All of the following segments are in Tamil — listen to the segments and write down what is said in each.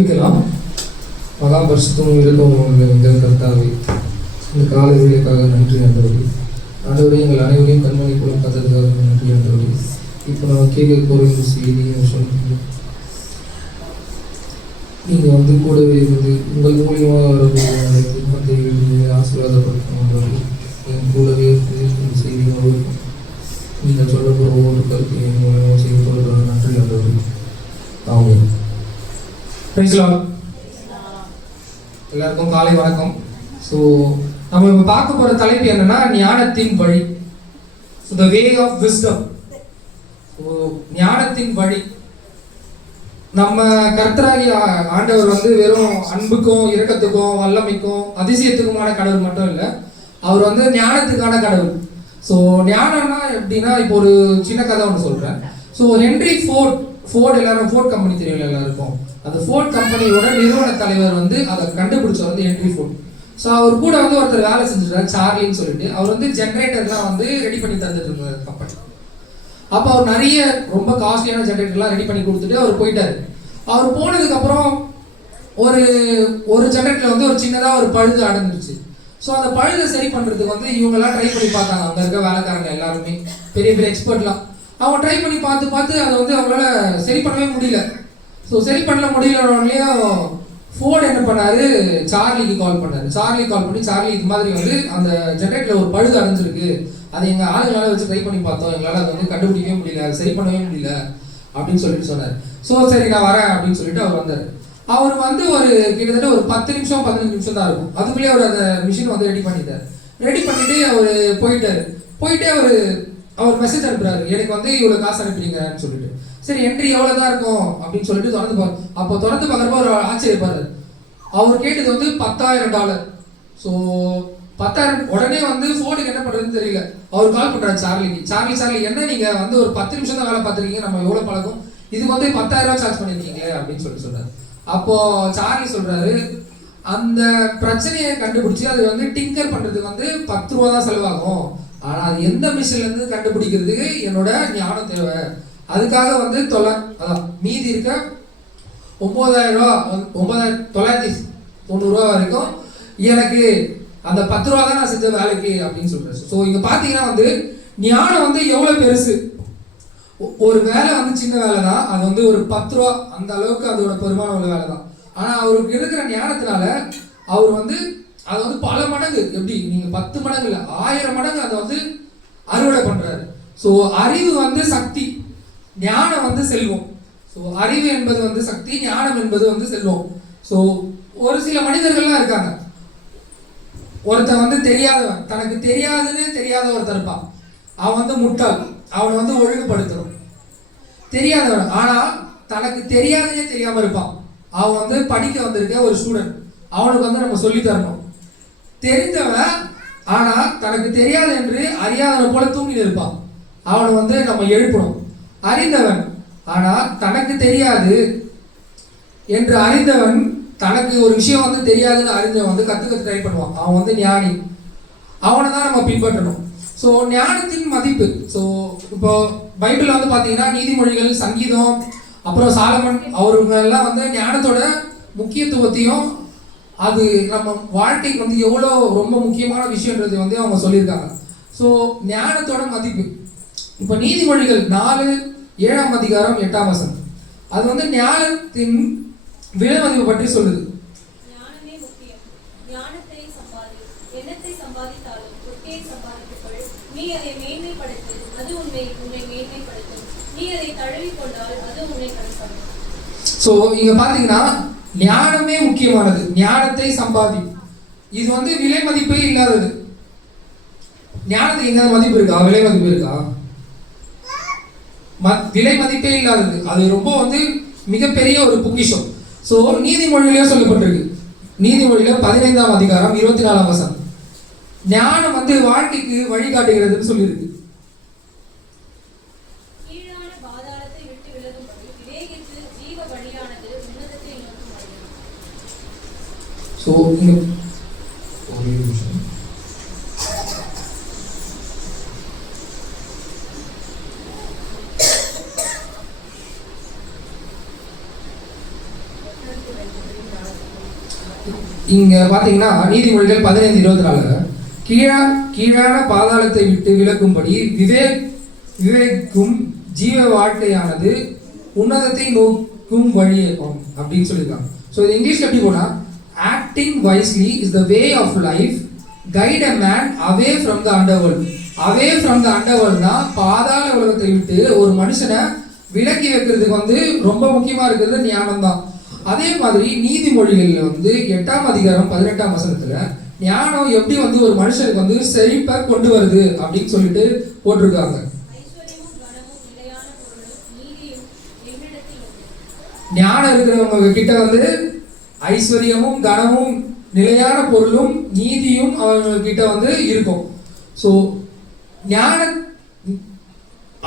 ஜெபிக்கலாம். மகாபரிசுத்தமும் இரக்கமும் எங்கள் கர்த்தாவே, இந்த காலை வேளைக்காக நன்றி ஆண்டவரே. ஆண்டவரே, எங்கள் அனைவரையும் கண்மணி போல காத்ததுக்காக நன்றி ஆண்டவரே. இப்போ நான் கேட்க போகிற இந்த செய்தியை சொல்லுங்க. நீங்கள் வந்து கூடவே இருந்து உங்கள் மூலியமாக வரக்கூடிய மந்தைகளை ஆசீர்வாதப்படுத்தணும். என் கூடவே இந்த செய்தியும் இருக்கும். நீங்கள் சொல்ல போகிற ஒவ்வொரு கருத்தையும் என் மூலியமாக செய்து கொள்வதாக நன்றி ஆண்டவரே. ஆமாம். எல்லாருக்கும் காலை வணக்கம். ஸோ நம்ம இப்போ பார்க்க போகிற தலைப்பு என்னன்னா ஞானத்தின் வழி. So the way of wisdom. So ஞானத்தின் வழி. நம்ம கர்த்தராகிய ஆண்டவர் வந்து வெறும் அன்புக்கும் இரக்கத்துக்கும் வல்லமைக்கும் அதிசயத்துக்குமான கடவுள் மட்டும் இல்லை, அவர் வந்து ஞானத்துக்கான கடவுள். ஸோ ஞானம்னா எப்படின்னா, இப்போ ஒரு சின்ன கதை ஒன்று சொல்கிறேன். ஸோ ஹென்ரி ஃபோர்ட் எல்லாரும் ஃபோர்ட் கம்பெனி தெரியும் எல்லாருக்கும். அந்த ஃபோர்ட் கம்பெனியோட நிறுவன தலைவர் வந்து அதை கண்டுபிடிச்சவர் வந்து ஹென்ரி ஃபோர்ட். ஸோ அவர் கூட வந்து ஒருத்தர் வேலை செஞ்சுருக்காரு, சார்லின்னு சொல்லிட்டு. அவர் வந்து ஜென்ரேட்டர்லாம் வந்து ரெடி பண்ணி தந்துட்டு இருந்தார் கம்பெனி. அப்போ அவர் நிறைய ரொம்ப காஸ்ட்லியான ஜென்ரேட்டர்லாம் ரெடி பண்ணி கொடுத்துட்டு அவர் போயிட்டார். அவர் போனதுக்கப்புறம் ஒரு ஜென்ரேட்டரில் வந்து ஒரு சின்னதாக ஒரு பழுது அடைஞ்சிருச்சு. ஸோ அந்த பழுதை சரி பண்ணுறதுக்கு வந்து இவங்கெல்லாம் ட்ரை பண்ணி பார்த்தாங்க. அங்கே இருக்க வேலைக்காரங்க எல்லாருமே பெரிய பெரிய எக்ஸ்பர்ட்லாம் அவங்க ட்ரை பண்ணி பார்த்து அதை வந்து அவங்களால சரி பண்ணவே முடியல. ஸோ சரி பண்ண முடியலன்னொடனேயும் ஃபோர்டு என்ன பண்ணாரு, சார்லிக்கு கால் பண்ணாரு. சார்லி இது மாதிரி வந்து அந்த ஜென்ரேட்டரில் ஒரு பழுது அடைஞ்சிருக்கு, அதை எங்கள் ஆளுங்களால வச்சு ட்ரை பண்ணி பார்த்தோம், எங்களால் அதை வந்து கண்டுபிடிக்கவே முடியல, சரி பண்ணவே முடியல அப்படின்னு சொல்லிட்டு சொன்னார். ஸோ சரி நான் வரேன் அப்படின்னு சொல்லிட்டு அவர் வந்தார். அவர் வந்து கிட்டத்தட்ட ஒரு 10 நிமிஷம் 15 நிமிஷம் தான் இருக்கும். அதுக்குள்ளேயே அவர் அந்த மிஷின் வந்து ரெடி பண்ணிட்டார். ரெடி பண்ணிட்டு அவர் போயிட்டு அவர் மெசேஜ் அனுப்புறாரு, எனக்கு வந்து இவ்வளோ காசு அனுப்புறீங்கன்னு சொல்லிட்டு. சரி என்ட்ரி எவ்வளோ தான் இருக்கும் அப்படின்னு சொல்லிட்டு திறந்து பார்க்குறப்ப ஒரு ஆச்சரியப்பாரு. அவர் கேட்டது வந்து $10,000. ஸோ 10,000 உடனே வந்து ஃபோர்டுக்கு என்ன பண்ணுறதுன்னு தெரியல. அவர் கால் பண்ணுறாரு சார்லிக்கு. சார்லி என்ன நீங்கள் வந்து ஒரு 10 நிமிஷம் தான் வேலை பார்த்துருக்கீங்க, நம்ம எவ்வளோ பழக்கம், இதுக்கு வந்து $10,000 சார்ஜ் பண்ணியிருக்கீங்க அப்படின்னு சொல்கிறார். அப்போ சார்லி சொல்கிறாரு, அந்த பிரச்சனையை கண்டுபிடிச்சி அது வந்து டிங்கர் பண்ணுறதுக்கு வந்து $10 தான் செலவாகும். ஆனால் அது எந்த மிஷின்லேருந்து கண்டுபிடிக்கிறதுக்கு என்னோட ஞானம் தேவை. அதுக்காக வந்து மீதி இருக்க $9,990 வரைக்கும் எனக்கு அந்த $10 தான் நான் செஞ்ச வேலைக்கு அப்படின்னு சொல்கிறேன். ஸோ இங்கே பார்த்தீங்கன்னா வந்து ஞானம் வந்து எவ்வளோ பெருசு. ஒரு வேலை வந்து சின்ன வேலை தான், அது வந்து ஒரு $10 அந்த அளவுக்கு அதோட பெருமானம் உள்ள வேலை தான். ஆனால் அவருக்கு இருக்கிற ஞானத்தினால அவர் வந்து அதை வந்து பல மடங்கு, எப்படி நீங்கள் 10 மடங்கு இல்லை 1000 மடங்கு அதை வந்து அறுவடை பண்ணுறாரு. ஸோ அறிவு வந்து சக்தி, ஞானம் வந்து செல்வம். ஸோ அறிவு என்பது வந்து சக்தி, ஞானம் என்பது வந்து செல்வம். ஸோ ஒரு சில மனிதர்கள்லாம் இருக்காங்க, ஒருத்தன் வந்து தெரியாதவன், தனக்கு தெரியாத ஒருத்தர் இருப்பான். அவன் வந்து முட்டாள், அவனை வந்து ஒழுங்குபடுத்தணும். தெரியாதவன் ஆனால் தனக்கு தெரியாம இருப்பான். அவன் வந்து படிக்க வந்திருக்க ஒரு ஸ்டூடெண்ட், அவனுக்கு வந்து நம்ம சொல்லி தரணும். தெரிந்தவன் ஆனால் தனக்கு தெரியாது என்று அறியாதவன் போல தூங்கி இருப்பான், அவனை வந்து நம்ம எழுப்பணும். அறிந்தவன் ஆனால் தனக்கு தெரியாது என்று அறிந்தவன், தனக்கு ஒரு விஷயம் வந்து தெரியாதுன்னு அறிந்தவன் வந்து கற்றுக்க ட்ரை பண்ணுவான், அவன் வந்து ஞானி. அவனை தான் நம்ம பின்பற்றணும். ஸோ ஞானத்தின் மதிப்பு. ஸோ இப்போ பைபிளில் வந்து பார்த்தீங்கன்னா நீதிமொழிகள், சங்கீதம், அப்புறம் சாலமன் அவர்களெல்லாம் வந்து ஞானத்தோட முக்கியத்துவத்தையும் அது நம்ம வாழ்க்கைக்கு வந்து எவ்வளோ ரொம்ப முக்கியமான விஷயன்றது வந்து அவங்க சொல்லியிருக்காங்க. ஸோ ஞானத்தோட மதிப்பு. இப்போ நீதிமொழிகள் 4:7 அது வந்து ஞானத்தின் விலை மதிப்பு பற்றி சொல்லுது. ஸோ இங்க பாத்தீங்கன்னா ஞானமே முக்கியமானது, ஞானத்தை சம்பாதி. இது வந்து விலை மதிப்பே இல்லாதது. ஞானத்துக்கு எங்க மதிப்பு இருக்கா, விலை மதிப்பு இருக்கா? விலை மதிப்பே இல்லாதது, அது ரொம்ப வந்து மிகப்பெரிய ஒரு பொக்கிஷம். ஸோ நீதிமொழியிலே சொல்லப்பட்டிருக்கு, நீதிமொழியில 15:24 ஞானம் வந்து வாழ்க்கைக்கு வழிகாட்டுகிறதுன்னு சொல்லியிருக்கு. ஸோ இங்க ஒரே நிமிஷம். இங்க பாத்தீங்கன்னா நீதிமொழிகள் 15:24 கீழான பாதாளத்தை விட்டு விலக்கும்படி விவேக்கும் ஜீவ வாழ்க்கையானது உன்னதத்தை நோக்கும் வழியேக்கும் அப்படின்னு சொல்லியிருக்காங்க. ஸோ இது இங்கிலீஷ்ல எப்படி போனா, acting wisely is the way of life, guide a man away from the underworld. Away from the அண்டர்வேர்ல்ட்னா பாதாள உலகத்தை விட்டு ஒரு மனுஷனை விலக்கி வைக்கிறதுக்கு வந்து ரொம்ப முக்கியமா இருக்கிறது ஞானம் தான். அதே மாதிரி நீதிமொழிகள்ல வந்து 8ஆம் அதிகாரம் 18ஆம் வசனத்துல ஞானம் எப்படி வந்து ஒரு மனுஷனுக்கு வந்து செழிப்பை கொண்டு வருது அப்படின்னு சொல்லிட்டு போட்டிருக்காங்க. ஞானம் இருக்கிறவங்க கிட்ட வந்து ஐஸ்வர்யமும் கனமும் நிலையான பொருளும் நீதியும் அவங்க கிட்ட வந்து இருக்கும். ஸோ ஞானம்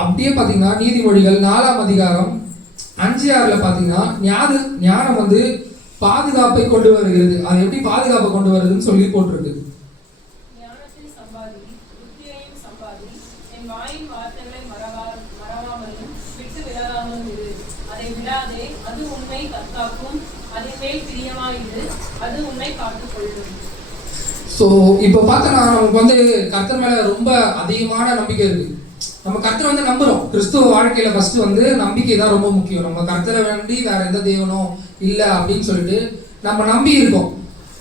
அப்படியே பார்த்தீங்கன்னா நீதிமொழிகள் 4ஆம் அதிகாரம் 5-6 பார்த்தீங்கன்னா ஞானம் வந்து பாதுகாப்பை கொண்டு வருகிறது. அது எப்படி பாதுகாப்பை கொண்டு வருதுன்னு சொல்லி போட்டிருக்கு. ஸோ இப்போ பார்த்தோன்னா நமக்கு வந்து கர்த்தர் மேல ரொம்ப அதிகமான நம்பிக்கை இருக்கு. நம்ம கர்த்தரை வந்து நம்புறோம். கிறிஸ்துவ வாழ்க்கையில ஃபர்ஸ்ட் வந்து நம்பிக்கை தான் ரொம்ப முக்கியம். நம்ம கர்த்தரை வேண்டி வேற எந்த தேவனும் இல்லை அப்படின்னு சொல்லிட்டு நம்ம நம்பி இருக்கோம்.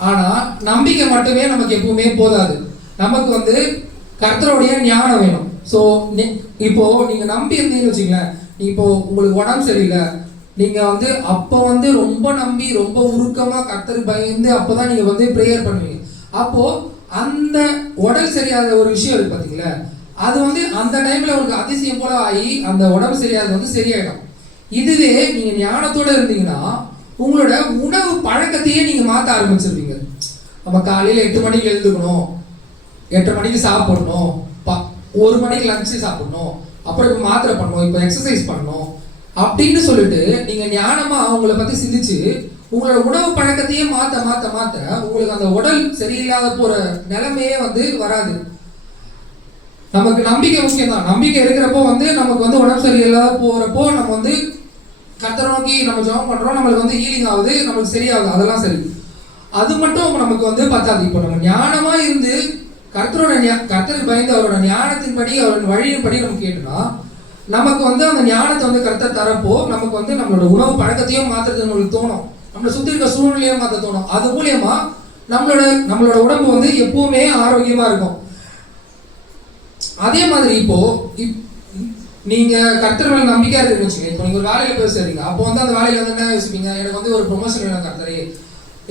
ஆனா நம்பிக்கை மட்டுமே நமக்கு எப்பவுமே போதாது. நமக்கு வந்து கர்த்தருடைய ஞானம் வேணும். ஸோ இப்போ நீங்க நம்பி இருந்தீங்கன்னு வச்சுங்களேன், இப்போ உங்களுக்கு உடம்பு சரியில்லை, நீங்க வந்து அப்போ வந்து ரொம்ப நம்பி ரொம்ப உருக்கமா கர்த்தருக்கு பயந்து அப்போதான் நீங்க வந்து ப்ரேயர் பண்ணுவீங்க. அப்போ அந்த உடல் சரியாத ஒரு விஷயம் இருக்கு பாத்தீங்களா, அது வந்து அந்த டைம்ல உங்களுக்கு அதிசயம் போல ஆகி அந்த உடம்பு சரியானது வந்து சரியாயிடும். இதுவே நீங்க ஞானத்தோட இருந்தீங்கன்னா உங்களோட உணவு பழக்கத்தையே நீங்க மாற்ற ஆரம்பிச்சிருப்பீங்க. நம்ம காலையில 8 மணிக்கு எழுந்துக்கணும், 8:30 மணிக்கு சாப்பிடணும், 1 மணிக்கு லஞ்சு சாப்பிடணும், அப்புறம் இப்போ மாத்திரை பண்ணணும், இப்போ எக்ஸசைஸ் பண்ணணும் அப்படின்னு சொல்லிட்டு நீங்க ஞானமா அவங்கள பத்தி சிந்திச்சு உங்களோட உணவு பழக்கத்தையே மாற்ற மாற்ற மாற்ற உங்களுக்கு அந்த உடல் சரியில்லாத போற நிலைமையே வந்து வராது. நமக்கு நம்பிக்கை முக்கியம் தான். நம்பிக்கை இருக்கிறப்போ வந்து நமக்கு வந்து உடம்பு சரியில்லாத போறப்போ நம்ம வந்து கர்த்தரை நோக்கி நம்ம ஜெபம் பண்றோம், நம்மளுக்கு வந்து ஹீலிங் ஆகுது, நம்மளுக்கு சரியாகுது, அதெல்லாம் சரி. அது மட்டும் நமக்கு வந்து பத்தாது. இப்போ நம்ம ஞானமா இருந்து கர்த்தருக்கு பயந்து அவரோட ஞானத்தின்படி அவரோட வழியின்படி நம்ம கேட்டோம்னா நமக்கு வந்து அந்த ஞானத்தை வந்து கர்த்தர் தரப்போ நமக்கு வந்து நம்மளோட உணவு பழக்கத்தையும் மாற்றுறது நம்மளுக்கு தோணும், நம்மளை சுற்றி இருக்க சூழ்நிலையும் மாற்ற தோணும். அது மூலியமா நம்மளோட உடம்பு வந்து எப்பவுமே ஆரோக்கியமா இருக்கும். அதே மாதிரி இப்போ நீங்க கர்த்தர் மேல நம்பிக்கையா இருக்குன்னு வச்சுக்கோங்க. இப்போ நீங்க ஒரு வேலையில போய் சேர்றீங்க, அப்போ வந்து அந்த வேலையில வந்து என்ன யோசிப்பீங்க, எனக்கு வந்து ஒரு ப்ரொமோஷன் வேணும் கர்த்தரே,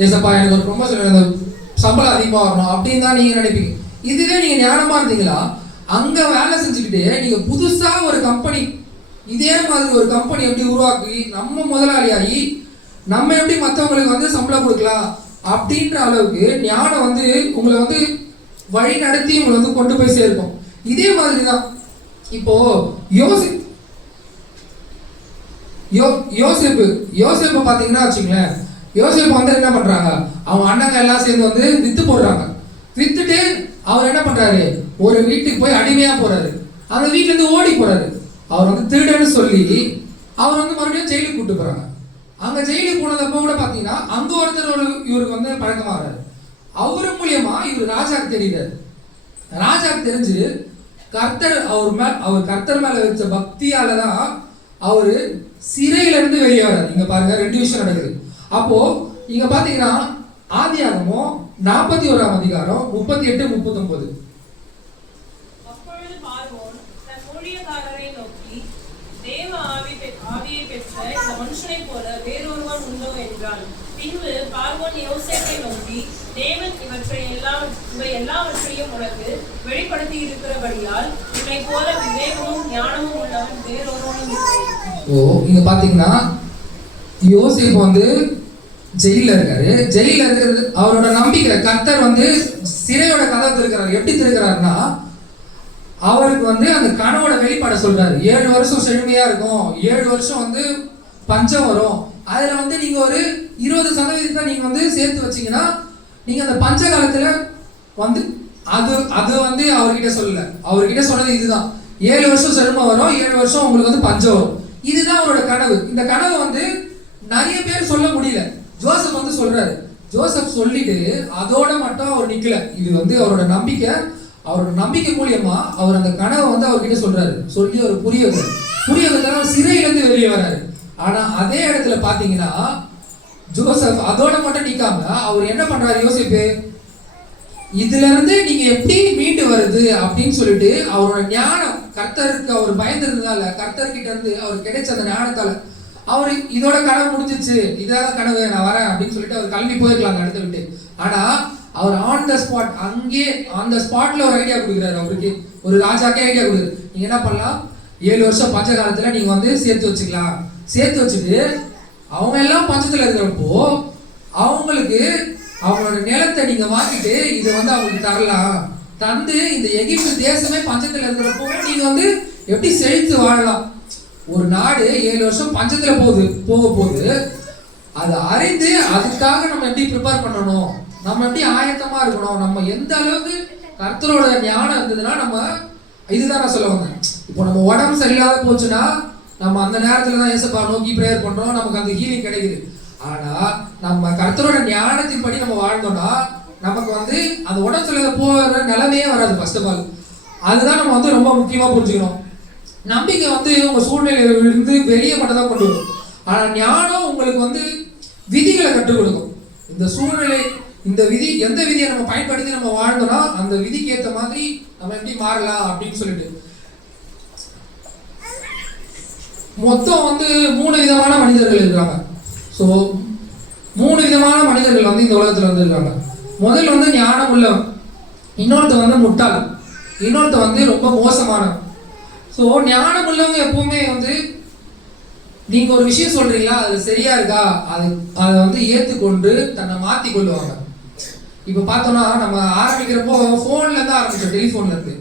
ஏசப்பா எனக்கு ஒரு ப்ரொமோஷன் வேணும், சம்பளம் அதிகமாக வரணும் அப்படின்னு தான் நீங்க நினைப்பீங்க. இதுவே நீங்க ஞானமா இருந்தீங்களா, அங்க வேலை செஞ்சுக்கிட்டு நீங்க புதுசா ஒரு கம்பெனி, இதே மாதிரி ஒரு கம்பெனி எப்படி உருவாக்கி நம்ம முதலாளியாகி நம்ம எப்படி மற்றவங்களுக்கு வந்து சம்பளம் கொடுக்கலாம் அப்படின்ற அளவுக்கு ஞானம் வந்து உங்களை வந்து வழி நடத்தி உங்களை வந்து கொண்டு போய் சேர்க்கும். இதே மாதிரி தான் இப்போ யோசேப்பு பாத்தீங்கன்னா வச்சுங்களேன், யோசேப்பு வந்து என்ன பண்றாங்க, அவங்க அண்ணங்க எல்லாம் சேர்ந்து வந்து வித்து போடுறாங்க. வித்துட்டு அவர் என்ன பண்றாரு, ஒரு வீட்டுக்கு போய் அடிமையா போறாரு. அந்த வீட்டுல இருந்து ஓடி போறாரு. அவர் வந்து திருடன்னு சொல்லி அவர் வந்து மறுபடியும் ஜெயிலுக்கு கூட்டு போறாங்க. அங்க ஜெயிலுக்கு போனதப்போ கூட பாத்தீங்கன்னா அங்க ஒருத்தர் இவருக்கு வந்து பழக்கமாகறாரு. அவரு மூலியமா இவர் ராஜாக்கு தெரியுறாரு. ராஜாக்கு தெரிஞ்சு அவர் கர்த்தர் மேல வச்ச பக்தியாலதான் அவரு சிறையில இருந்து வெளியே வர்றாரு. இங்க பாருங்க 2 விஷயம் நடக்குது. அப்போ இங்க பாத்தீங்கன்னா ஆதியாகமம் 41ஆம் அதிகாரம் 38, 39. அப்பொழுது பார்வோன் தன் ஊழியக்காரரை நோக்கி, தேவ ஆவியை பெற்ற இந்த மனுஷனைப் போல வேறொருவன் உண்டோ என்றான். பின்பு பார்வோன் யோசேப்பை நோக்கி, தேவன் இவை எல்லாவற்றையும் உனக்கு வெளிப்படுத்தி இருக்கிறபடியால் உன்னை போல விவேகமும் ஞானமும் உள்ளவன் வேறொருவனும் இல்லை. இங்க பாத்தீங்கன்னா யோசேப்பு வந்து ஜெயில இருக்காரு. ஜெயில இருக்கிறது அவரோட நம்பிக்கை. கர்த்தர் வந்து சிறையோட கதவை திறக்கிறார். எப்படி திறக்கிறாருன்னா அவருக்கு வந்து அந்த கனவோட வெளிப்பாட சொல்றாரு. 7 வருஷம் செழுமையா இருக்கும், 7 வருஷம் வந்து பஞ்சம் வரும், அதுல வந்து நீங்க ஒரு 20% நீங்க வந்து சேர்த்து வச்சீங்கன்னா நீங்க அந்த பஞ்ச காலத்துல வந்து அது வந்து அவர்கிட்ட சொல்லல. அவர்கிட்ட சொன்னது இதுதான், 7 வருஷம் செழுமை வரும், 7 வருஷம் உங்களுக்கு வந்து பஞ்சம் வரும். இதுதான் அவரோட கனவு. இந்த கனவு வந்து நிறைய பேர் சொல்ல முடியல. ஜோசப் வந்து சொல்றாரு, ஜோசப் சொல்லிட்டு அதோட மட்டும் அவர் நிக்கல. இது வந்து அவரோட நம்பிக்கை மூலியமா அவர் அந்த கனவை வந்து அவர்கிட்ட சொல்றாரு. சொல்லி அவர் புரிய வைத்தாரு. சிறையில இருந்து வெளியே வராரு. ஆனா அதே இடத்துல பாத்தீங்கன்னா ஜோசப் அதோட மட்டும் நிக்காம அவர் என்ன பண்றாரு, யோசிப்பு இதுல இருந்து நீங்க எப்படி மீண்டு வருது அப்படின்னு சொல்லிட்டு அவரோட ஞானம், கர்த்தருக்கு அவர் பயந்திருந்ததால, கர்த்தர்கிட்ட இருந்து அவர் கிடைச்ச அந்த ஞானத்தால அவர் இதோட கனவு முடிஞ்சிச்சு, இதான் கனவு, நான் வரேன் அப்படின்னு சொல்லிட்டு அவர் கிளம்பி போயிருக்கலாம் அந்த இடத்த விட்டு. ஆனா அவர் ஆன் த ஸ்பாட், அங்கே ஆன் த ஸ்பாட்ல ஒரு ஐடியா கொடுக்குறாரு. அவருக்கு ஒரு ராஜாக்கே ஐடியா கொடுக்குறாரு. நீங்க என்ன பண்ணலாம், 7 வருஷம் பஞ்ச காலத்துல நீங்க வந்து சேர்த்து வச்சுக்கலாம். சேர்த்து வச்சுட்டு அவங்க எல்லாம் பஞ்சத்துல இருக்கிறப்போ அவங்களுக்கு அவங்களோட நிலத்தை நீங்க வாங்கிட்டு இதை வந்து அவங்களுக்கு தரலாம். தந்து இந்த எகிப்து தேசமே பஞ்சத்துல இருக்கிறப்போ நீங்க வந்து எப்படி செழித்து வாழலாம். ஒரு நாடு 7 வருஷம் பஞ்சத்துல போக போகுது. அதை அறிந்து அதுக்காக நம்ம எப்படி ப்ரிப்பேர் பண்ணணும், நம்ம எப்படி ஆயத்தமா இருக்கணும், நம்ம எந்த அளவுக்கு கர்த்தரோட ஞானம் இருந்ததுன்னா நம்ம இதுதான் நான் சொல்ல வந்தேன். இப்போ நம்ம உடம்பு சரியில்லாத போச்சுன்னா நம்ம அந்த நேரத்துல தான் ஏசப்பா நோக்கி பிரேயர் பண்றோம், நமக்கு அந்த ஹீலிங் கிடைக்குது. ஆனா நம்ம கர்த்தரோட ஞானத்தின் படி நம்ம வாழ்ந்தோம்னா நமக்கு வந்து அந்த உடம்பு சரியில்லாத போகிற நிலைமையே வராது. ஃபர்ஸ்ட் ஆஃப் ஆல் அதுதான் நம்ம வந்து ரொம்ப முக்கியமா புரிஞ்சுக்கணும். நம்பிக்கை வந்து உங்க சூழ்நிலையிலிருந்து வெளியே மட்டும் தான் கொண்டு வரும். ஆனா ஞானம் உங்களுக்கு வந்து விதிகளை கற்றுக் கொடுக்கும். இந்த சூழ்நிலை, இந்த விதி, எந்த விதியை நம்ம பயன்படுத்தி நம்ம வாழ்ந்தோம்னா அந்த விதிக்கு ஏற்ற மாதிரி நம்ம எப்படி மாறலாம் அப்படின்னு சொல்லிட்டு மொத்தம் வந்து 3 விதமான மனிதர்கள் இருக்காங்க. ஸோ 3 விதமான மனிதர்கள் வந்து இந்த உலகத்துல வந்து இருக்காங்க. முதல்ல வந்து ஞானம் உள்ளவன், இன்னொருத்த வந்து முட்டாள், இன்னொருத்த வந்து ரொம்ப மோசமானவன். ஸோ ஞானம் உள்ளவங்க எப்பவுமே வந்து நீங்க ஒரு விஷயம் சொல்றீங்களா, அது சரியா இருக்கா, அதை வந்து ஏற்றுக்கொண்டு தன்னை மாத்தி கொள்ளுவாங்க. இப்ப பார்த்தோம்னா நம்ம ஆரம்பிக்கிறப்போ போன்ல இருந்து ஆரம்பிச்சோம், டெலிஃபோன்ல இருந்து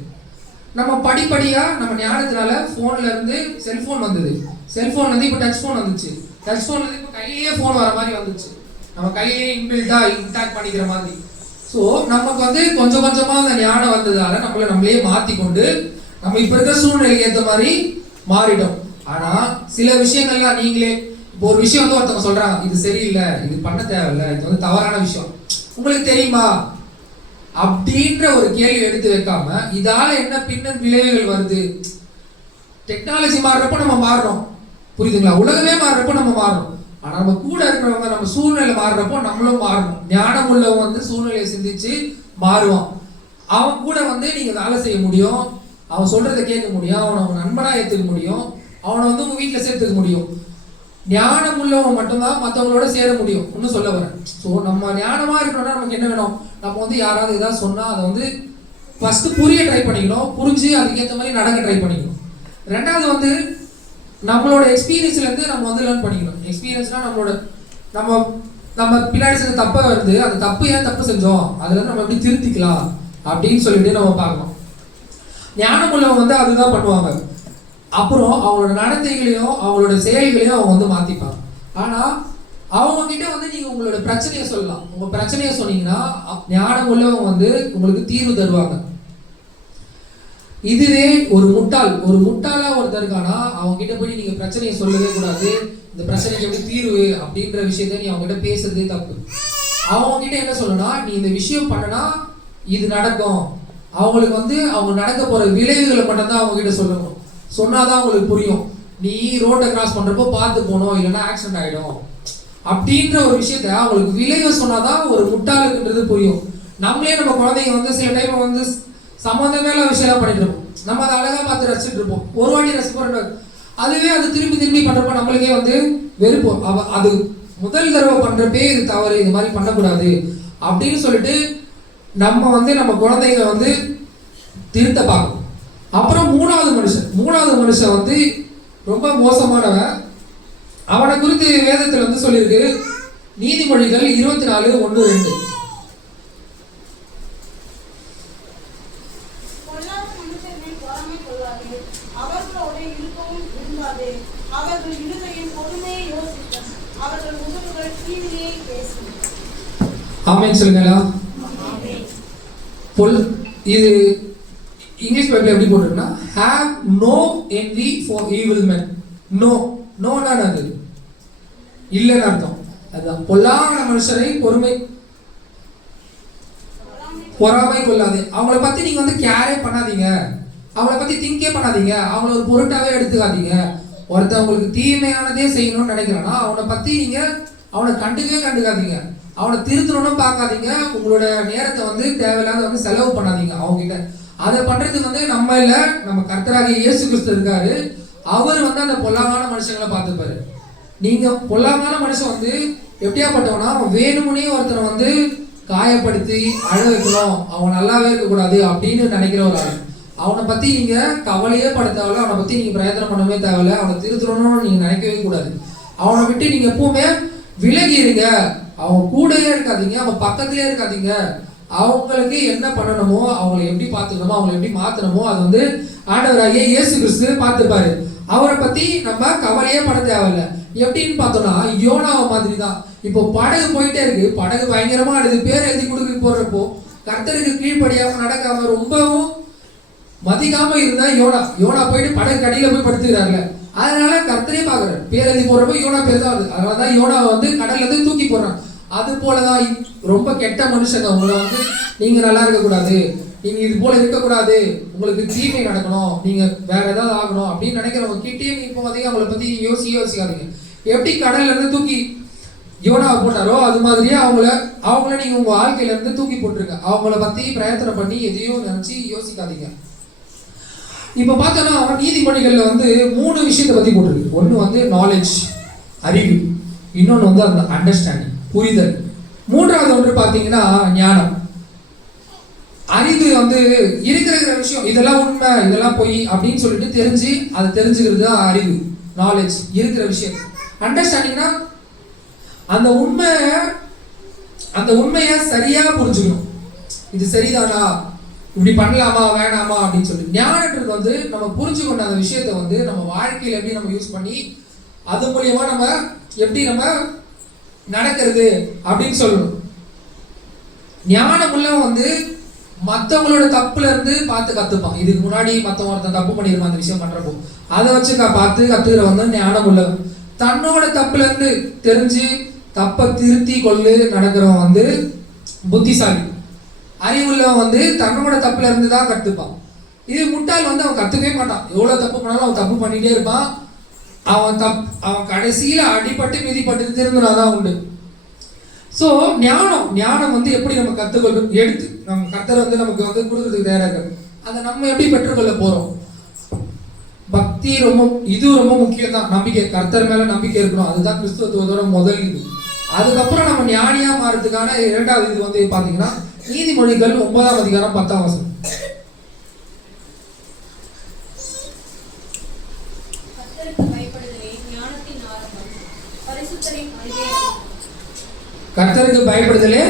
நம்ம படிப்படியா நம்ம ஞானத்தினால போன்ல இருந்து செல்போன் வந்தது, செல்போன்ல இருந்து இப்போ டச் போன் வந்துச்சு, டச் போன்ல இருந்து இப்போ கையிலேயே போன் வர மாதிரி வந்துச்சு, நம்ம கையிலேயே இன்பில்டா இன்டாக்ட் பண்ணிக்கிற மாதிரி. ஸோ நமக்கு வந்து கொஞ்சம் கொஞ்சமா அந்த ஞானம் வந்ததால நம்மளே மாத்தி கொண்டு நம்ம இப்ப இருக்கிற சூழ்நிலைக்கு ஏற்ற மாதிரி மாறிடும். ஆனா சில விஷயங்கள்லாம் நீங்களே, இப்போ ஒரு விஷயம் வந்து ஒருத்தவங்க சொல்றாங்க இது சரியில்லை, இது பண்ண தேவையில்லை, இது வந்து தவறான விஷயம், உங்களுக்கு தெரியுமா அப்படின்ற ஒரு கேள்வி எடுத்து வைக்காம இதால என்ன பின்னர் விளைவுகள் வருது. டெக்னாலஜி மாறுறப்ப நம்ம மாறுறோம், புரியுதுங்களா, உலகமே மாறுறப்ப நம்ம மாறுறோம். ஆனா நம்ம கூட இருக்கிறவங்க நம்ம சூழ்நிலை மாறுறப்போ நம்மளும் மாறணும். ஞானம் உள்ளவங்க வந்து சூழ்நிலையை சிந்திச்சு மாறுவான். அவன் கூட வந்து நீங்க வேலை செய்ய முடியும், அவன் சொல்றதை கேட்க முடியும், அவனை உங்க நண்பனா ஏற்றுக்க முடியும், அவனை வந்து உங்க வீட்டில் சேர்த்துக்க முடியும். ஞானம் உள்ளவன் மட்டும்தான் மற்றவங்களோட சேர முடியும் இன்னும் சொல்ல வரேன். ஸோ நம்ம ஞானமா இருக்கணும்னா நமக்கு என்ன வேணும், நம்ம வந்து யாராவது ஏதாவது சொன்னா அதை வந்து ஃபர்ஸ்ட் புரிய ட்ரை பண்ணிக்கணும், புரிஞ்சு அதுக்கேற்ற மாதிரி நடக்க ட்ரை பண்ணிக்கணும். ரெண்டாவது வந்து நம்மளோட எக்ஸ்பீரியன்ஸ்ல இருந்து நம்ம வந்து லேர்ன் பண்ணிக்கணும். எக்ஸ்பீரியன்ஸ்னா நம்ம பின்னாடி செஞ்ச தப்பை வந்து அந்த தப்பு ஏன் தப்பு செஞ்சோம், அதுல இருந்து நம்ம எப்படி திருத்திக்கலாம் அப்படின்னு சொல்லிட்டு நம்ம பார்க்கணும். ஞானம் உள்ளவங்க வந்து அதுதான் பண்ணுவாங்க. அப்புறம் அவங்களோட நடத்தைகளையும் அவங்களோட செயல்களையும் அவங்க வந்து மாத்திப்பாங்க. ஆனா அவங்க கிட்ட வந்து நீங்க உங்களோட பிரச்சனையை சொல்லலாம். உங்க பிரச்சனையை சொன்னீங்கன்னா ஞானம் உள்ளவங்க வந்து உங்களுக்கு தீர்வு தருவாங்க. இதுவே ஒரு முட்டாளா ஒருத்தர் இருக்கானா அவங்க கிட்ட போய் நீங்க பிரச்சனையை சொல்லவே கூடாது, இந்த பிரச்சனைக்கு எப்படி தீர்வு அப்படின்ற விஷயத்த நீ அவங்க கிட்ட பேசுறதே தப்பு. அவங்க கிட்ட என்ன சொல்லணும்னா நீ இந்த விஷயம் பண்ணனா இது நடக்கும், அவங்களுக்கு வந்து அவங்க நடக்க போற விளைவுகளை மட்டும்தான் அவங்க கிட்ட சொல்லணும். சொன்னாதான் அவங்களுக்கு புரியும். நீ ரோட்டை கிராஸ் பண்றப்போ பார்த்து போகணும், இல்லைன்னா ஆக்சிடென்ட் ஆயிடும் அப்படின்ற ஒரு விஷயத்த அவங்களுக்கு விளைவு சொன்னாதான் ஒரு முட்டாளுக்குன்றது புரியும். நம்மளே நம்ம குழந்தைங்க வந்து சில டைம் வந்து சம்மந்தமே விஷயம் பண்ணிட்டு இருப்போம், நம்ம அதை அழகா பார்த்து ரசிச்சுட்டு இருப்போம், ஒரு வாட்டி ரசிப்போம், அதுவே அது திரும்பி பண்றப்போ நம்மளுக்கே வந்து வெறுப்போம். அது முதல் தடவை பண்றப்பே இது தவறு, இது மாதிரி பண்ணக்கூடாது அப்படின்னு சொல்லிட்டு நம்ம வந்து நம்ம குழந்தைங்க வந்து திருத்த பார்க்கணும். அப்புறம் மூணாவது மனுஷன் வந்து ரொம்ப மோசமானவன். அவனை குறித்து வேதத்தில் வந்து சொல்லியிருக்கு, நீதிமொழிகள் 24:1-2. ஆமென் சொல்லுங்களா. இது இங்கிலீஷ் பைபிள் எப்படி போட்டிருக்குன்னா have no envy for evil men. நோனா அது இல்லைன்னு அர்த்தம். அதுதான் பொல்லாத மனுஷரை பொறாமை கொள்ளாது. அவங்கள பத்தி நீங்க வந்து கேரே பண்ணாதீங்க, அவங்கள பத்தி திங்கே பண்ணாதீங்க, அவங்கள ஒரு பொருட்டாவே எடுத்துக்காதீங்க. ஒருத்தன் உங்களுக்கு தீமையானதே செய்யணும்னு நினைக்கிறான்னா அவனை பத்தி நீங்க அவனை கண்டுக்காதீங்க, அவனை திருத்தணும்னு பார்க்காதீங்க. உங்களோட நேரத்தை வந்து தேவையில்லாத வந்து செலவு பண்ணாதீங்க அவங்ககிட்ட. அதை பண்றதுக்கு வந்து நம்ம இல்ல, நம்ம கர்த்தராகிய இயேசு கிறிஸ்து இருக்காரு. அவர் வந்து அந்த பொல்லாங்கான மனுஷங்களை பார்த்துப்பாரு. நீங்க பொல்லாங்கான மனுஷன் வந்து எப்படியாப்பட்டவனா, அவன் வேணுமுனே ஒருத்தனை வந்து காயப்படுத்தி அழ வைக்கணும், அவன் நல்லாவே இருக்கக்கூடாது அப்படின்னு நினைக்கிற ஒரு ஆள். அவனை பத்தி நீங்க கவலையே பட தேவையில்ல, அவனை பத்தி நீங்க பிரயத்தனம் பண்ணவே தேவையில்ல, அவனை திருத்தணும்னு நீங்க நினைக்கவே கூடாது. அவனை விட்டு நீங்க எப்பவுமே விலகி இருங்க, அவன் கூடயே இருக்காதீங்க, அவன் பக்கத்திலே இருக்காதீங்க. அவங்களுக்கு என்ன பண்ணணுமோ, அவங்களை எப்படி பார்த்துக்கணுமோ, அவங்களை எப்படி மாத்தணுமோ அது வந்து ஆண்டவராகிய இயேசு கிறிஸ்து பார்த்துப்பாரு. அவரை பத்தி நம்ம கவலையே பட தேவையில்ல. எப்படின்னு பார்த்தோம்னா யோனாவை மாதிரி தான். இப்போ படகு போயிட்டே இருக்கு, படகு பயங்கரமா அடுது பேர் எழுதி கொடுக்க போடுறப்போ கர்த்தருக்கு கீழ்ப்படியாம நடக்காம ரொம்பவும் மதிக்காம இருந்தா யோனா போயிட்டு படகு கடியில போய் படுத்துக்கிறாருல, அதனால கர்த்தரே பாக்குறாரு. பேர் எழுதி போடுறப்போ யோனா பேர் தான் வருது, அதனாலதான் யோனாவை வந்து கடல்ல இருந்து தூக்கி போடுறான். அது போலதான் ரொம்ப கெட்ட மனுஷங்க உங்களை வந்து நீங்க நல்லா இருக்க கூடாது, நீங்க இது போல இருக்கக்கூடாது, உங்களுக்கு தீமை நடக்கணும், நீங்க வேற ஏதாவது ஆகணும் அப்படின்னு நினைக்கிறவங்க கிட்டே நீங்க போகாதீங்க. அவங்கள பத்தி யோசிக்காதீங்க. எப்படி கடல்ல இருந்து தூக்கி யோனாவை போட்டாரோ அது மாதிரியே அவங்கள நீங்க உங்க வாழ்க்கையில இருந்து தூக்கி போட்டுருங்க. அவங்கள பத்தி பிரயத்தனம் பண்ணி எதையும் நினைச்சு யோசிக்காதீங்க. இப்ப பார்த்தோம்னா நீதிமொழிகள்ல வந்து 3 விஷயத்தை பத்தி போட்டிருக்கு. ஒண்ணு வந்து நாலேஜ், அறிவு, இன்னொன்னு வந்து அந்த அண்டர்ஸ்டாண்டிங், புரிதல், மூன்றாவது ஒன்று பார்த்தீங்கன்னா ஞானம். அறிவு வந்து இருக்கிற விஷயம் இதெல்லாம் உண்மை இதெல்லாம் பொய் அப்படின்னு சொல்லிட்டு தெரிஞ்சு அதை தெரிஞ்சுக்கிறது தான் அறிவு, நாலேஜ், இருக்கிற விஷயம். அண்டர்ஸ்டாண்டிங்னா அந்த உண்மையை சரியா புரிஞ்சுக்கணும், இது சரிதானா, இப்படி பண்ணலாமா வேணாமா அப்படின்னு சொல்லி. ஞானன்றது வந்து நம்ம புரிஞ்சு கொண்ட அந்த விஷயத்தை வந்து நம்ம வாழ்க்கையில எப்படி நம்ம யூஸ் பண்ணி அது மூலியமா நம்ம எப்படி நம்ம நடக்கிறது அப்படின்னு சொல்லணும். ஞானம் உள்ளவன் வந்து மற்றவங்களோட தப்புல இருந்து பார்த்து கத்துப்பான். இதுக்கு முன்னாடி மற்றவங்க ஒருத்தன் தப்பு பண்ணிருப்பான் அந்த விஷயம் பண்றப்போ அதை வச்சு பார்த்து கத்துக்கிற வந்து ஞானம் உள்ளவன். தன்னோட தப்புல இருந்து தெரிஞ்சு தப்பை திருத்தி கொள்ளு நடக்கிறவன் வந்து புத்திசாலி. அறிவுள்ளவன் வந்து தன்னோட தப்புல இருந்து தான் கத்துப்பான். இது முட்டாள் வந்து அவன் கத்துக்கவே மாட்டான். எவ்வளவு தப்பு பண்ணாலும் அவன் தப்பு பண்ணிட்டே இருப்பான். அவன் கடைசியில அடிபட்டு மிதிப்பட்டு திரும்பினாதான் உண்டு. ஸோ ஞானம் வந்து எப்படி நம்ம கற்றுக்கொள்ளும், எடுத்து நம்ம கர்த்தர் வந்து நமக்கு வந்து கொடுக்கறதுக்கு தயாராக அதை நம்ம எப்படி பெற்றுக்கொள்ள போறோம். பக்தி ரொம்ப முக்கியம் தான். நம்பிக்கை, கர்த்தர் மேல நம்பிக்கை இருக்கணும், அதுதான் கிறிஸ்துவத்தோட முதல் இது. அதுக்கப்புறம் நம்ம ஞானியா மாறதுக்கான 2வது இது வந்து பாத்தீங்கன்னா நீதிமொழிகள் 9ஆம் அதிகாரம் 10ஆம் வசனம். கர்த்தருக்கு பயப்படுதலே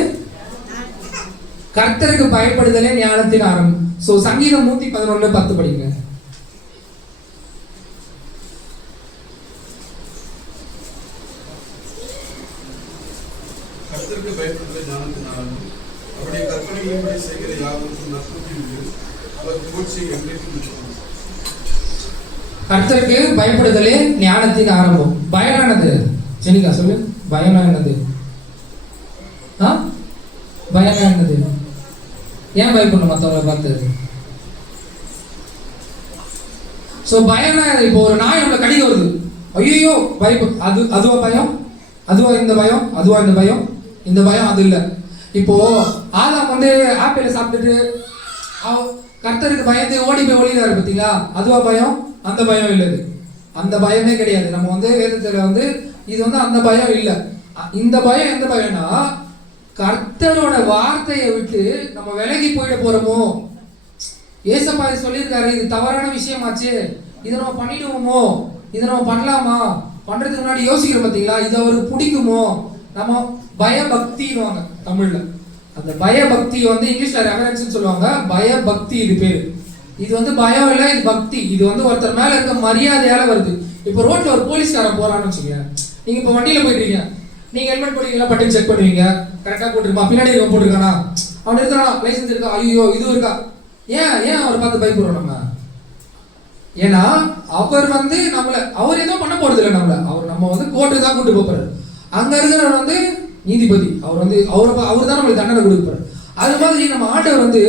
ஞானத்தின் ஆரம்பம். சோ சங்கீதம் 111:10 படிங்க. கர்த்தருக்கு பயப்படுதலே ஞானத்தின் ஆரம்பம், அவருடைய கற்பனைகளின்படி செய்கிற யாவருக்கும் நற்கூட்டி உண்டு, அவர் புகழ்ச்சி என்றைக்கும் இருக்கும். கர்த்தருக்கு பயப்படுதலே ஞானத்தின் ஆரம்பம். பயனானது ஜெனிகா சொல்லு, பயனானது பயனானது ஏன் பயப்படணும் மற்றவங்களை பார்த்து? சோ பயம்னா இப்போ ஒரு நாய் நம்மளை கடிக்க வருது, ஐயோ பயப்படு, அதுவா பயம், அதுவா இந்த பயம், அதுவா இந்த பயம், இந்த பயம் அது இல்லை. இப்போ ஆதாம் வந்து ஆப்பிள சாப்பிட்டுட்டு கர்த்தருக்கு பயந்து ஓடி போய் ஒளினாரு பார்த்தீங்களா, அதுவா பயம்? அந்த பயம் இல்லை, அந்த பயமே கிடையாது. நம்ம வந்து வேதத்துல வந்து இது வந்து அந்த பயம் இல்லை. இந்த பயம் எந்த பயம்னா கர்த்தரோட வார்த்தையை விட்டு நம்ம விலகி போயிட போறோமோ. ஏசப்பா சொல்லியிருக்காரு, இது தவறான விஷயமாச்சு, இதை நம்ம பண்ணிடுவோமோ, இதை நம்ம பண்ணலாமா, பண்றதுக்கு முன்னாடி யோசிக்கிறோம் பார்த்தீங்களா, இது அவருக்கு பிடிக்குமோ. நம்ம பயபக்தின்னுவாங்க தமிழ்ல. அந்த பயபக்தி வந்து இங்கிலீஷ்ல ரெவரன்ஸ் சொல்லுவாங்க, பயபக்தி இது பேரு. இது வந்து பயம் இல்லை, இது பக்தி. இது வந்து ஒருத்தர் மேல இருக்க மரியாதையால வருது. இப்போ ரோட்ல ஒரு போலீஸ்காரன் போறான்னு வச்சுக்கோங்க, நீங்க இப்போ வண்டியில போயிட்டீங்க, நீங்க ஹெல்மெட் போடுவீங்களா, பட்டன் செக் பண்ணுவீங்க, கரெக்டா போட்டுருமா, பின்னாடி இவன் போட்டிருக்கானா, அவன் இருக்கானா, லைசன்ஸ் இருக்கா, ஐயோ இது இருக்கா, ஏன் அவரை பார்த்து பயப்படுறோம் நம்ம? ஏன்னா அவர் வந்து அவர் ஏதோ பண்ண போறது இல்லை நம்மள. நம்ம வந்து கோர்ட்டுக்கு தான் கூட்டு போறாரு. அங்க இருக்கிறவர் வந்து நீதிபதி, அவர் தான் நம்மளுக்கு தண்டனை கொடுப்பாரு. அது மாதிரி நம்ம ஆண்டவர் வந்து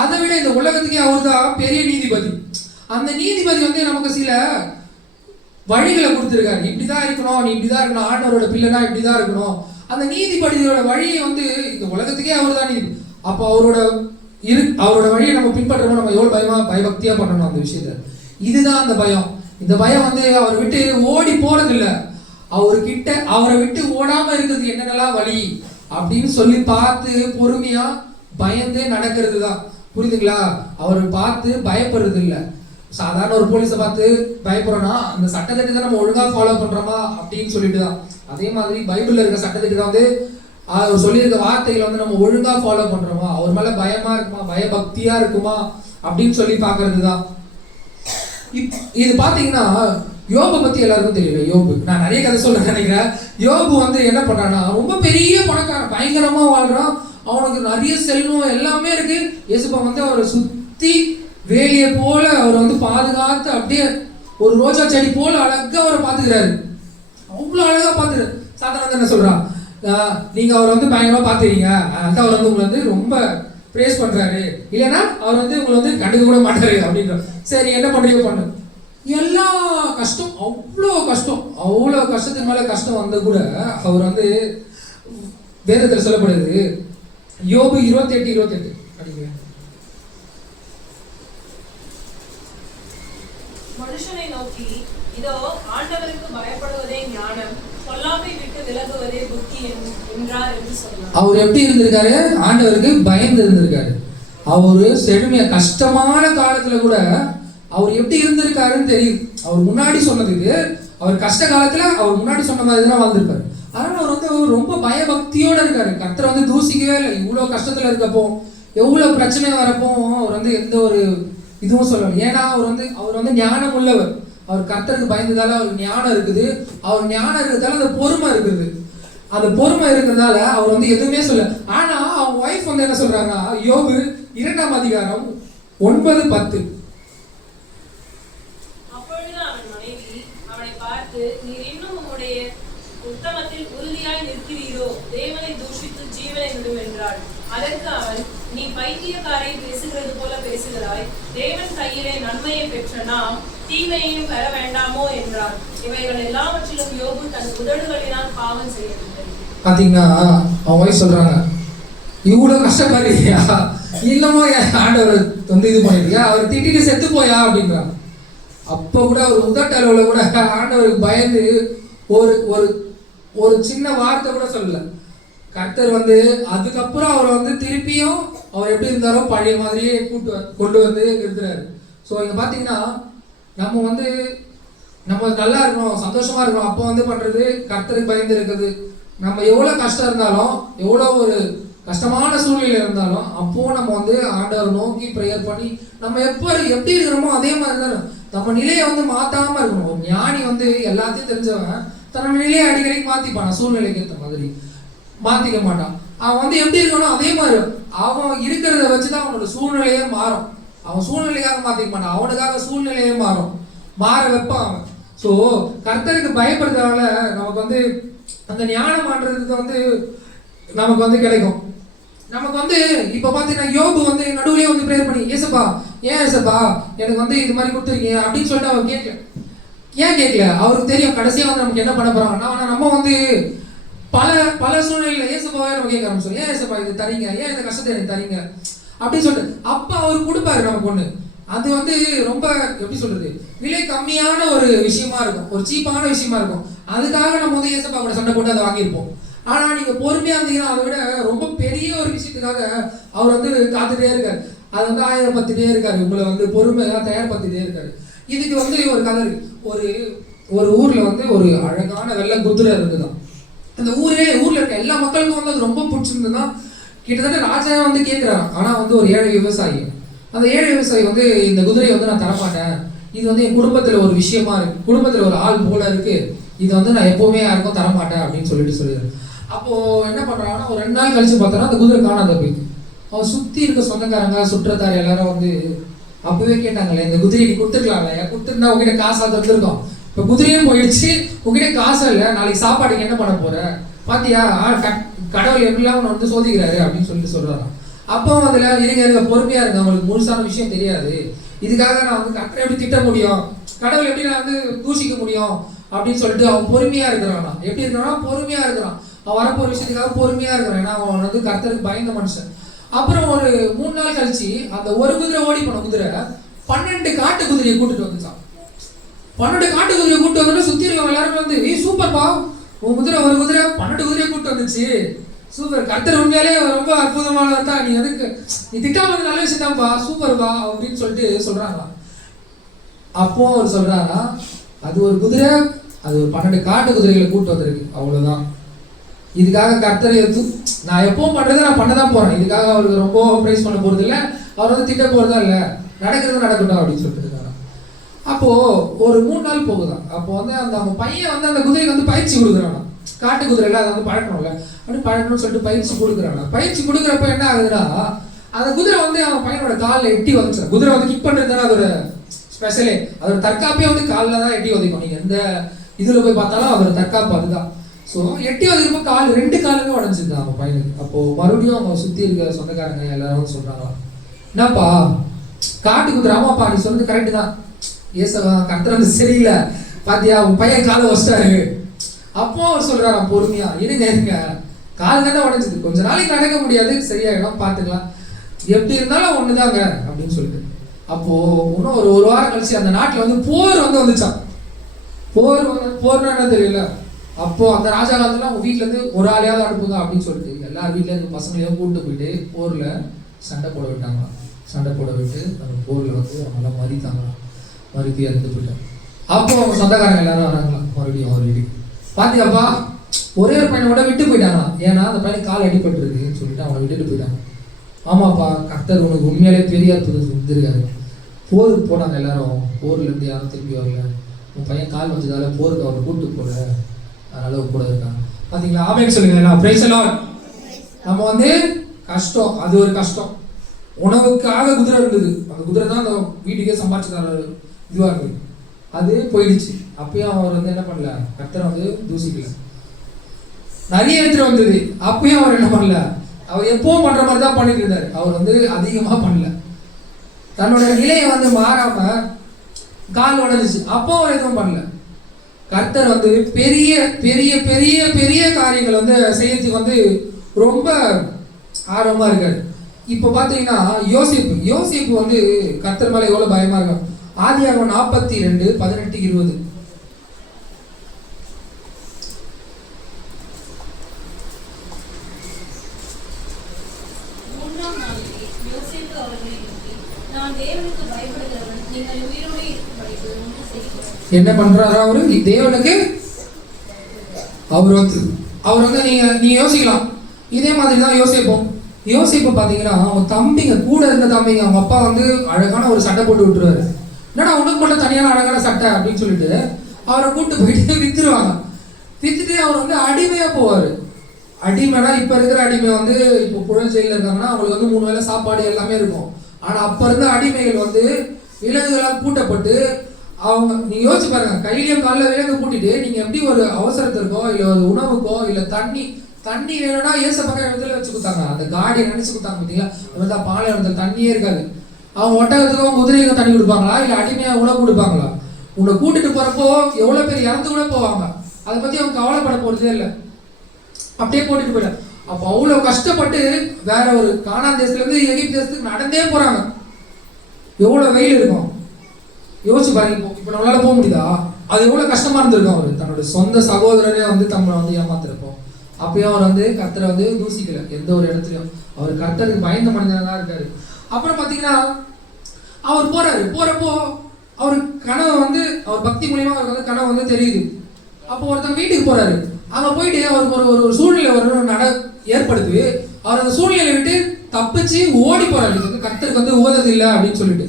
அதை விட இந்த உலகத்துக்கே அவர் தான் பெரிய நீதிபதி. அந்த நீதிபதி வந்து நமக்கு சில வழிகளை கொடுத்துருக்காரு. இப்படிதான் இருக்கணும், நீ இப்படிதான் இருக்கணும், ஆண்டவரோட பிள்ளைனா இப்படிதான் இருக்கணும். அந்த நீதிபதியோட வழியை வந்து இந்த உலகத்துக்கே அவர் தான் நீதி. அப்போ அவரோட வழியை நம்ம பின்பற்றணும். நம்ம எவ்வளவு பயபக்தியா பண்ணணும் அந்த விஷயத்த. இதுதான் அந்த பயம். இந்த பயம் வந்து அவரை விட்டு ஓடி போறது இல்லை, அவரை விட்டு ஓடாம இருக்கிறது என்னென்னலாம் வழி அப்படின்னு சொல்லி பார்த்து பொறுமையா பயந்தே நடக்கிறது தான். புரியுதுங்களா? அவரை பார்த்து பயப்படுறது இல்லை. சாதாரண ஒரு போலீஸை பார்த்து பயப்படுறோம்னா அந்த சட்டத்திட்டத்தை நம்ம ஒழுங்கா ஃபாலோ பண்றோமா அப்படின்னு சொல்லிட்டு தான். அதே மாதிரி பைபிள்ல இருக்க சட்டத்திட்டத்தை வந்து அவர் சொல்லியிருக்க வார்த்தைகளை வந்து நம்ம ஒழுங்கா ஃபாலோ பண்றோமா, அவர் மேல பயமா இருக்குமா, பயபக்தியா இருக்குமா அப்படின்னு சொல்லி பாக்குறது தான். இது பாத்தீங்கன்னா யோபை பத்தி எல்லாருக்கும் தெரியல. யோபு, நான் நிறைய கதை சொல்ல நினைக்கிறேன். யோபு வந்து என்ன பண்ணான்னா ரொம்ப பெரிய பணக்காரன், பயங்கரமா வாழ்றான், அவனுக்கு நிறைய செல்வம் எல்லாமே இருக்கு. இயேசுப்பா வந்து அவரை சுத்தி வேலியை போல அவர் வந்து பாதுகாத்து அப்படியே ஒரு ரோஜா செடி போல அழகா அவரை பாத்துக்கிறாரு. அவ்வளவு அழகா பாத்துக்கிறாரு. சாதாரண என்ன சொல்றான், நீங்க அவரை வந்து பயங்கரமா பாத்துறீங்க, அதனால அவர் வந்து உங்களை வந்து ரொம்ப பிரேஸ் பண்றாரு, இல்லைன்னா அவர் வந்து உங்களை வந்து கண்டுக்க கூட மாட்டாரு அப்படின்ற. சரி, என்ன பண்றீங்க பண்ணு. எல்லா கஷ்டம், அவ்வளோ கஷ்டத்துக்கு மேல கஷ்டம் வந்த கூட அவர் வந்து வேதத்தில் சொல்லப்படுது. யோபு 28:28 படிக்கிறேன். மனுஷனை நோக்கி, இதோ ஆண்டவருக்கு பயப்படுவதே ஞானம், பொல்லாப்பை விட்டு விலகுவதே புத்தி என்றார் என்று சொன்னார். அவர் எப்படி இருந்திருக்காரு? ஆண்டவருக்கு பயந்து இருந்திருக்காரு. அவரு செழுமையா கஷ்டமான காலத்துல கூட அவர் எப்படி இருந்திருக்காருன்னு தெரியுது. அவர் முன்னாடி சொன்னதுக்கு, அவர் கஷ்ட காலத்துல அவர் முன்னாடி சொன்ன மாதிரி தான் வாழ்ந்திருப்பாரு. அதனால அவர் வந்து ரொம்ப பயபக்தியோட இருக்காரு. கர்த்தரை வந்து தூசிக்கவே இல்லை. இவ்வளவு கஷ்டத்துல இருக்கப்போ, எவ்வளவு பிரச்சனை வரப்போ அவர் வந்து எந்த ஒரு இதுவும் சொல்லணும். ஏன்னா அவர் வந்து ஞானம் உள்ளவர். அவர் கர்த்தருக்கு பயந்ததால அவருக்கு ஞானம் இருக்குது. அவர் ஞானம் இருக்கிறதால அந்த பொறுமை இருக்குது. அந்த பொறுமை இருக்கிறதால அவர் வந்து எதுவுமே சொல்ல. ஆனா அவங்க ஒய்ஃப் வந்து என்ன சொல்றாங்க, யோபு 2:9-10. அப்பொழுது அவன் மனைவி அவனை பார்த்து, நீர் இன்னும் உம்முடைய உத்தமத்தில் உறுதியாய் நிற்கிறீரோ, தேவனை தூஷித்து ஜீவனை விடும் என்றாள். அதற்கு அவன், நீ பைத்தியக்காரை பேசுகிறது போல பேசுகிறாய், தேவன் கையிலே நன்மையை பெற்ற நாம் தீமையையும் பெற வேண்டாமோ என்றான். இவைகள் எல்லாவற்றிலும் யோபு தன் உதடுகளினால் பாவம் செய்யவில்லை. பாத்தீங்கன்னா அவங்க சொல்றாங்க, இவ்வளவு கஷ்டப்படுறியா, இல்லமோ ஆண்டவர் வந்து இது பண்ணிருக்கியா, அவர் திட்டிட்டு செத்து போயா அப்படின்றாங்க. அப்ப கூட அவர் உதட்டளவுல கூட ஆண்டவருக்கு பயந்து ஒரு ஒரு ஒரு சின்ன வார்த்தை கூட சொல்லல. கர்த்தர் வந்து அதுக்கப்புறம் அவரை வந்து திருப்பியும் அவர் எப்படி இருந்தாரோ பழைய மாதிரியே கொண்டு வந்து நிறுத்துறாரு. ஸோ இங்க பாத்தீங்கன்னா நம்ம வந்து நம்ம நல்லா இருக்கணும், சந்தோஷமா இருக்கணும். அப்போ வந்து பண்றது கர்த்தருக்கு பயந்து இருக்குது. நம்ம எவ்வளவு கஷ்டம் இருந்தாலும், எவ்வளவு ஒரு கஷ்டமான சூழ்நிலை இருந்தாலும், அப்போ நம்ம வந்து ஆண்டவர் நோக்கி ப்ரேயர் பண்ணி நம்ம எப்படி இருக்கிறோமோ அதே மாதிரி தான் நம்ம நிலையை வந்து மாத்தாம இருக்கணும். ஒரு ஞானி வந்து எல்லாத்தையும் தெரிஞ்சவன் தன்னோட நிலையை அடிக்கடி மாத்திப்பான். சூழ்நிலைக்கு ஏற்ற மாதிரி மாத்திக்க மாட்டான். அவன் வந்து எப்படி இருக்கணும் அதே மாதிரி அவன் இருக்கிறத வச்சுதான் அவனோட சூழ்நிலையே மாறும். அவன் சூழ்நிலைக்காக மாத்திக்க மாட்டான், அவனுக்காக சூழ்நிலையே மாற வைப்பான் அவன். ஸோ கர்த்தருக்கு பயப்படுறதுனால நமக்கு வந்து அந்த ஞானமானது வந்து நமக்கு வந்து கிடைக்கும். நமக்கு வந்து இப்ப பாத்தீங்கன்னா யோபு வந்து நடுவுலயே வந்து ப்ரேயர் பண்ணி, ஏசப்பா ஏன் ஏசப்பா எனக்கு வந்து இது மாதிரி கொடுத்துருக்கீங்க அப்படின்னு சொல்லிட்டு அவர் கேட்கல. ஏன் கேட்கல? அவருக்கு தெரியும் கடைசியா வந்து நமக்கு என்ன பண்ண போறாங்கன்னா, நம்ம வந்து பல சூழ்நிலையில ஏசப்பாவே நம்ம கேட்க ஆரம்பிச்சோம், ஏன் ஏசப்பா இது தரீங்க, ஏன் இந்த கஷ்டத்தை எனக்கு தரீங்க அப்படின்னு சொல்லிட்டு அப்ப அவர் கொடுப்பாரு நமக்கு ஒண்ணு. அது வந்து ரொம்ப எப்படி சொல்றது, விலை கம்மியான ஒரு விஷயமா இருக்கும், ஒரு சீப்பான விஷயமா இருக்கும். அதுக்காக நம்ம வந்து ஏசப்பா கூட சண்டை போட்டு அதை வாங்கியிருப்போம். ஆனா நீங்க பொறுமையா இருந்தீங்கன்னா அதை விட ரொம்ப பெரிய ஒரு விஷயத்துக்காக அவர் வந்து காத்துட்டே இருக்காரு. அது வந்து ஆயத்தப்பட்டுட்டே இருக்காரு, உங்களை வந்து பொறுமையா தயார்படுத்திட்டே இருக்காரு. இதுக்கு வந்து ஒரு கதை இருக்கு. ஒரு ஊர்ல வந்து ஒரு அழகான வெள்ளை குதிரை இருந்துதான். அந்த ஊர்ல இருக்க எல்லா மக்களுக்கும் வந்து அது ரொம்ப பிடிச்சிருந்ததுதான். கிட்டத்தட்ட ராஜா வந்து கேட்கிறான். ஆனா வந்து ஒரு ஏழை விவசாயி, அந்த ஏழை விவசாயி வந்து இந்த குதிரையை வந்து நான் தரமாட்டேன், இது வந்து என் குடும்பத்துல ஒரு விஷயமா இருக்கு, குடும்பத்துல ஒரு ஆள் போல இருக்கு, இது வந்து நான் எப்பவுமே யாருக்கும் தரமாட்டேன் அப்படின்னு சொல்லிடுறேன். அப்போ என்ன பண்றாங்கன்னா, ஒரு 2 நாள் கழிச்சு பார்த்தோன்னா அந்த குதிரை காணாத போயிட்டு. அவன் சுத்தி இருக்க சொந்தக்காரங்க சுற்றத்தார் எல்லாரும் வந்து அப்பவே கேட்டாங்களே, இந்த குதிரை நீ கொடுத்துருக்கலாம்ல, கொடுத்துருந்தா உங்ககிட்ட காசா தந்துருக்கோம், இப்ப குதிரையும் போயிடுச்சு, உங்ககிட்ட காசு இல்லை, நாளைக்கு சாப்பாடுக்கு என்ன பண்ண போற, பாத்தியா கடவுள் எப்படிலாம் உன்னை வந்து சோதிக்கிறாரு அப்படின்னு சொல்லிட்டு சொல்றாராம். அப்போ அதுல இருங்க பொறுமையா இருங்க, அவங்களுக்கு முழுசான விஷயம் தெரியாது. இதுக்காக நான் வந்து கர்த்தரை எப்படி திட்ட முடியும், கடவுள் எப்படி நான் வந்து தூஷிக்க முடியும் அப்படின்னு சொல்லிட்டு அவன் பொறுமையா இருக்கிறான். எப்படி இருக்கிறான்னா பொறுமையா இருக்கிறான். அவன் வரப்போற விஷயத்துக்காக பொறுமையா இருக்கிறான். ஏன்னா அவன் வந்து கர்த்தருக்கு பயந்த மனுஷன். அப்புறம் ஒரு 3 நாள் கழிச்சு அந்த ஒரு குதிரை ஓடி போன குதிரை 12 காட்டு குதிரையை கூட்டிட்டு வந்துச்சான். 12 காட்டு குதிரையை கூட்டு வந்து சுத்தி இருக்கவங்க எல்லாருமே வந்து சூப்பர்ப்பா, உன் குதிரை ஒரு குதிரை 12 குதிரையை கூட்டு வந்துச்சு, சூப்பர், கர்த்தர் உண்மையாலே ரொம்ப அற்புதமானவர் தான், நீ எதுக்கு நீ திட்டாம நல்ல விஷயம் தான்ப்பா, சூப்பர்ப்பா அப்படின்னு சொல்லிட்டு சொல்றாங்களா. அப்போ அவர் சொல்றாரா, அது ஒரு குதிரை, அது ஒரு 12 காட்டு குதிரைகளை கூட்டு வந்திருக்கு, அவ்வளவுதான். இதுக்காக கர்த்தரை நான் எப்பவும் பண்றதை நான் பண்ணதான் போறேன், இதுக்காக அவருக்கு ரொம்ப பிரைஸ் பண்ண போறது இல்லை, அவர் வந்து திட்ட போறதா இல்லை, நடக்கிறது நடக்கட்டும் அப்படின்னு சொல்லிட்டு இருக்காரு. அப்போ ஒரு 3 நாள் போகுதான். அப்போ வந்து அந்த அவங்க பையன் வந்து அந்த குதிரைக்கு வந்து பயிற்சி கொடுக்குறானா, காட்டு குதிரைல அதை வந்து பழக்கணும்ல, அப்படி பழக்கணும்னு சொல்லிட்டு பயிற்சி கொடுக்குறானா. பயிற்சி கொடுக்குறப்ப என்ன ஆகுதுன்னா, அந்த குதிரை வந்து அவன் பையனோட காலில் எட்டி வந்துச்சு. குதிரை வந்து கிக் பண்றது தானே அதோட ஸ்பெஷலே, அதோட தற்காப்பே வந்து காலில் தான் எட்டி உதைக்கும். நீங்க எந்த இதுல போய் பார்த்தாலும் அதோட தற்காப்பு அதுதான். ஸோ எட்டி வதைக்கிறப்ப கால் 2 காலுமே உடஞ்சிருந்தான் அவன் பையனுக்கு. அப்போ மறுபடியும் அவங்க சுத்தி இருக்க சொந்தக்காரங்க எல்லாரும் சொல்றாங்களா, என்னப்பா காட்டு குதிரை, ஆமாப்பா நீ சொன்னது கரெக்டு தான், ஏசவா கர்த்தர் வந்து சரியில்லை பாத்தியா, உன் பையன் காலை வச்சிட்டாரு. அப்போ அவர் சொல்றாராம் பொறுமையா, இருங்க கால் தானே உடஞ்சது, கொஞ்ச நாளைக்கு நடக்க முடியாது, சரியாயிடும், பார்த்துக்கலாம், எப்படி இருந்தாலும் ஒண்ணுதாங்க அப்படின்னு சொல்லிட்டு. அப்போ இன்னும் ஒரு வாரம் கழிச்சு அந்த நாட்டுல வந்து போர் வந்துச்சான். போர்னா என்ன தெரியல. அப்போ அந்த ராஜா காலத்துல அவங்க வீட்டுல இருந்து ஒரு ஆளையாவது அனுப்புங்க அப்படின்னு சொல்லிட்டு எல்லார் வீட்டுல இருந்து பசங்களையும் கூப்பிட்டு போயிட்டு போர்ல சண்டை போட விட்டாங்களாம். சண்டை போட விட்டு அந்த போர்ல வந்து அவங்களாம் மறுத்தி இறந்து போயிட்டாங்க. அப்போ அவங்க சொந்தக்காரங்க எல்லாரும் வராங்களாம் மறுபடியும் அவர் வீட்டுக்கு. பாத்தீங்கப்பா ஒரே ஒரு பையனை கூட விட்டு போயிட்டாங்களாம், ஏன்னா அந்த பையனுக்கு கால் அடிபட்டுருக்குன்னு சொல்லிட்டு அவனை விட்டுட்டு போயிட்டாங்க. ஆமாப்பா கர்த்தர் உனக்கு உண்மையாலே பெரிய அற்புதம் செஞ்சிருக்காரு. போருக்கு போனாங்க எல்லாரும், போர்ல இருந்து யாரும் திரும்பி வரல, உன் பையன் கால் வச்சதால போருக்கு அவரை கூப்பிட்டு போல, அதனால கூட இருக்காங்க. பாத்தீங்களா, ஆமென் சொல்லுங்க. Praise the Lord. நம்ம வந்து கஷ்டம், அது ஒரு கஷ்டம். உணவுக்காக குதிரை இருந்தது, அந்த குதிரை தான் அந்த வீட்டுக்கே சம்பாதிச்சதார இதுவா இருந்தது, அது போயிடுச்சு. அப்பயும் அவர் வந்து என்ன பண்ணல, கர்த்தரை வந்து தூசிக்கல. நிறைய இடத்துல வந்தது, அப்பயும் அவர் என்ன பண்ணல, அவர் எப்பவும் பண்ற மாதிரி தான் பண்ணிட்டு இருந்தாரு. அவர் வந்து அதிகமா பண்ணல, தன்னோட நிலையை வந்து மாறாம கால் உடஞ்சிச்சு, அப்போ அவர் எதுவும் பண்ணல. கர்த்தர் வந்து பெரிய பெரிய பெரிய பெரிய காரியங்கள் வந்து செய்யறதுக்கு வந்து ரொம்ப ஆர்வமா இருக்காரு. இப்ப பாத்தீங்கன்னா யோசிப்பு வந்து கர்த்தர் மேல எவ்வளவு பயமா இருக்கும். ஆதியாகமம் 42:18-20. என்ன பண்றாரா அவரு, தேவனுக்கு அவர் வந்து நீங்க யோசிக்கலாம். இதே மாதிரி தான் யோசிப்பு பாத்தீங்கன்னா அவங்க தம்பிங்க கூட இருந்த தம்பிங்க, அவங்க அப்பா வந்து அழகான ஒரு சட்டை போட்டு விட்டுருவாரு. என்னடா உனக்கு மட்டும் தனியான அழகான சட்டை அப்படின்னு சொல்லிட்டு அவரை கூப்பிட்டு போயிட்டு வித்துருவாங்க. வித்துட்டு அவர் வந்து அடிமையா போவாரு. அடிமைனா இப்ப இருக்கிற அடிமை வந்து இப்போ புழல் ஜெயில இருக்காங்கன்னா அவங்களுக்கு வந்து 3 வேளை சாப்பாடு எல்லாமே இருக்கும். ஆனா அப்ப இருந்த அடிமைகள் வந்து விலங்குகளால் பூட்டப்பட்டு, அவங்க நீங்க யோசிச்சு பாருங்க, கையிலயும் காலில் விலங்கு பூட்டிட்டு நீங்க எப்படி ஒரு அவசரத்திற்கோ இல்ல ஒரு உணவுக்கோ இல்ல தண்ணி வேணும்னா ஏசப்பக்கம் இடத்துல வச்சு கொடுத்தாங்க. அந்த காடியை நினைச்சு கொடுத்தாங்க பார்த்தீங்களா, பாலைவனத்துல தண்ணியே இருக்காது. அவங்க ஒட்டகத்துக்கும் குதிரைக்கும் தண்ணி கொடுப்பாங்களா இல்ல அடிமையா உணவு கொடுப்பாங்களா? உன்னை கூட்டிட்டு போறப்போ எவ்வளவு பேர் இறந்து கூட போவாங்க, அதை பத்தி அவங்க கவலைப்பட போறதே இல்லை, அப்படியே போட்டுட்டு போயிட. அப்ப அவ்வளவு கஷ்டப்பட்டு வேற ஒரு கானான் தேசத்துல இருந்து எகிப்து தேசத்துக்கு நடந்தே போறாங்க. எவ்வளவு வெயில் இருக்கும் யோசிச்சு பாருங்க. இப்ப நம்மளால போக முடியுதா? அது எவ்வளவு கஷ்டமா இருந்திருக்கும். அவரு தன்னோட சொந்த சகோதரரே வந்து தம்மை வந்து ஏமாத்திருப்போம். அப்பயும் அவர் வந்து கர்த்தரை வந்து தூசிக்கல எந்த ஒரு இடத்துலயும். அவர் கர்த்தருக்கு பயந்த மனிதனா தான் இருக்காரு. அப்புறம் பாத்தீங்கன்னா அவர் போறப்போ அவர் கனவு வந்து அவர் பக்தி மூலியமா அவருக்கு வந்து கனவு வந்து தெரியுது. அப்போ ஒருத்தங்க வீட்டுக்கு போறாரு. அங்க போயிட்டு அவருக்கு ஒரு சூழ்நிலை ஏற்படுது. அவர் அந்த சூழ்நிலை விட்டு தப்பிச்சு ஓடி போறாரு. கர்த்தருக்கு வந்து ஓதது இல்லை அப்படின்னு சொல்லிட்டு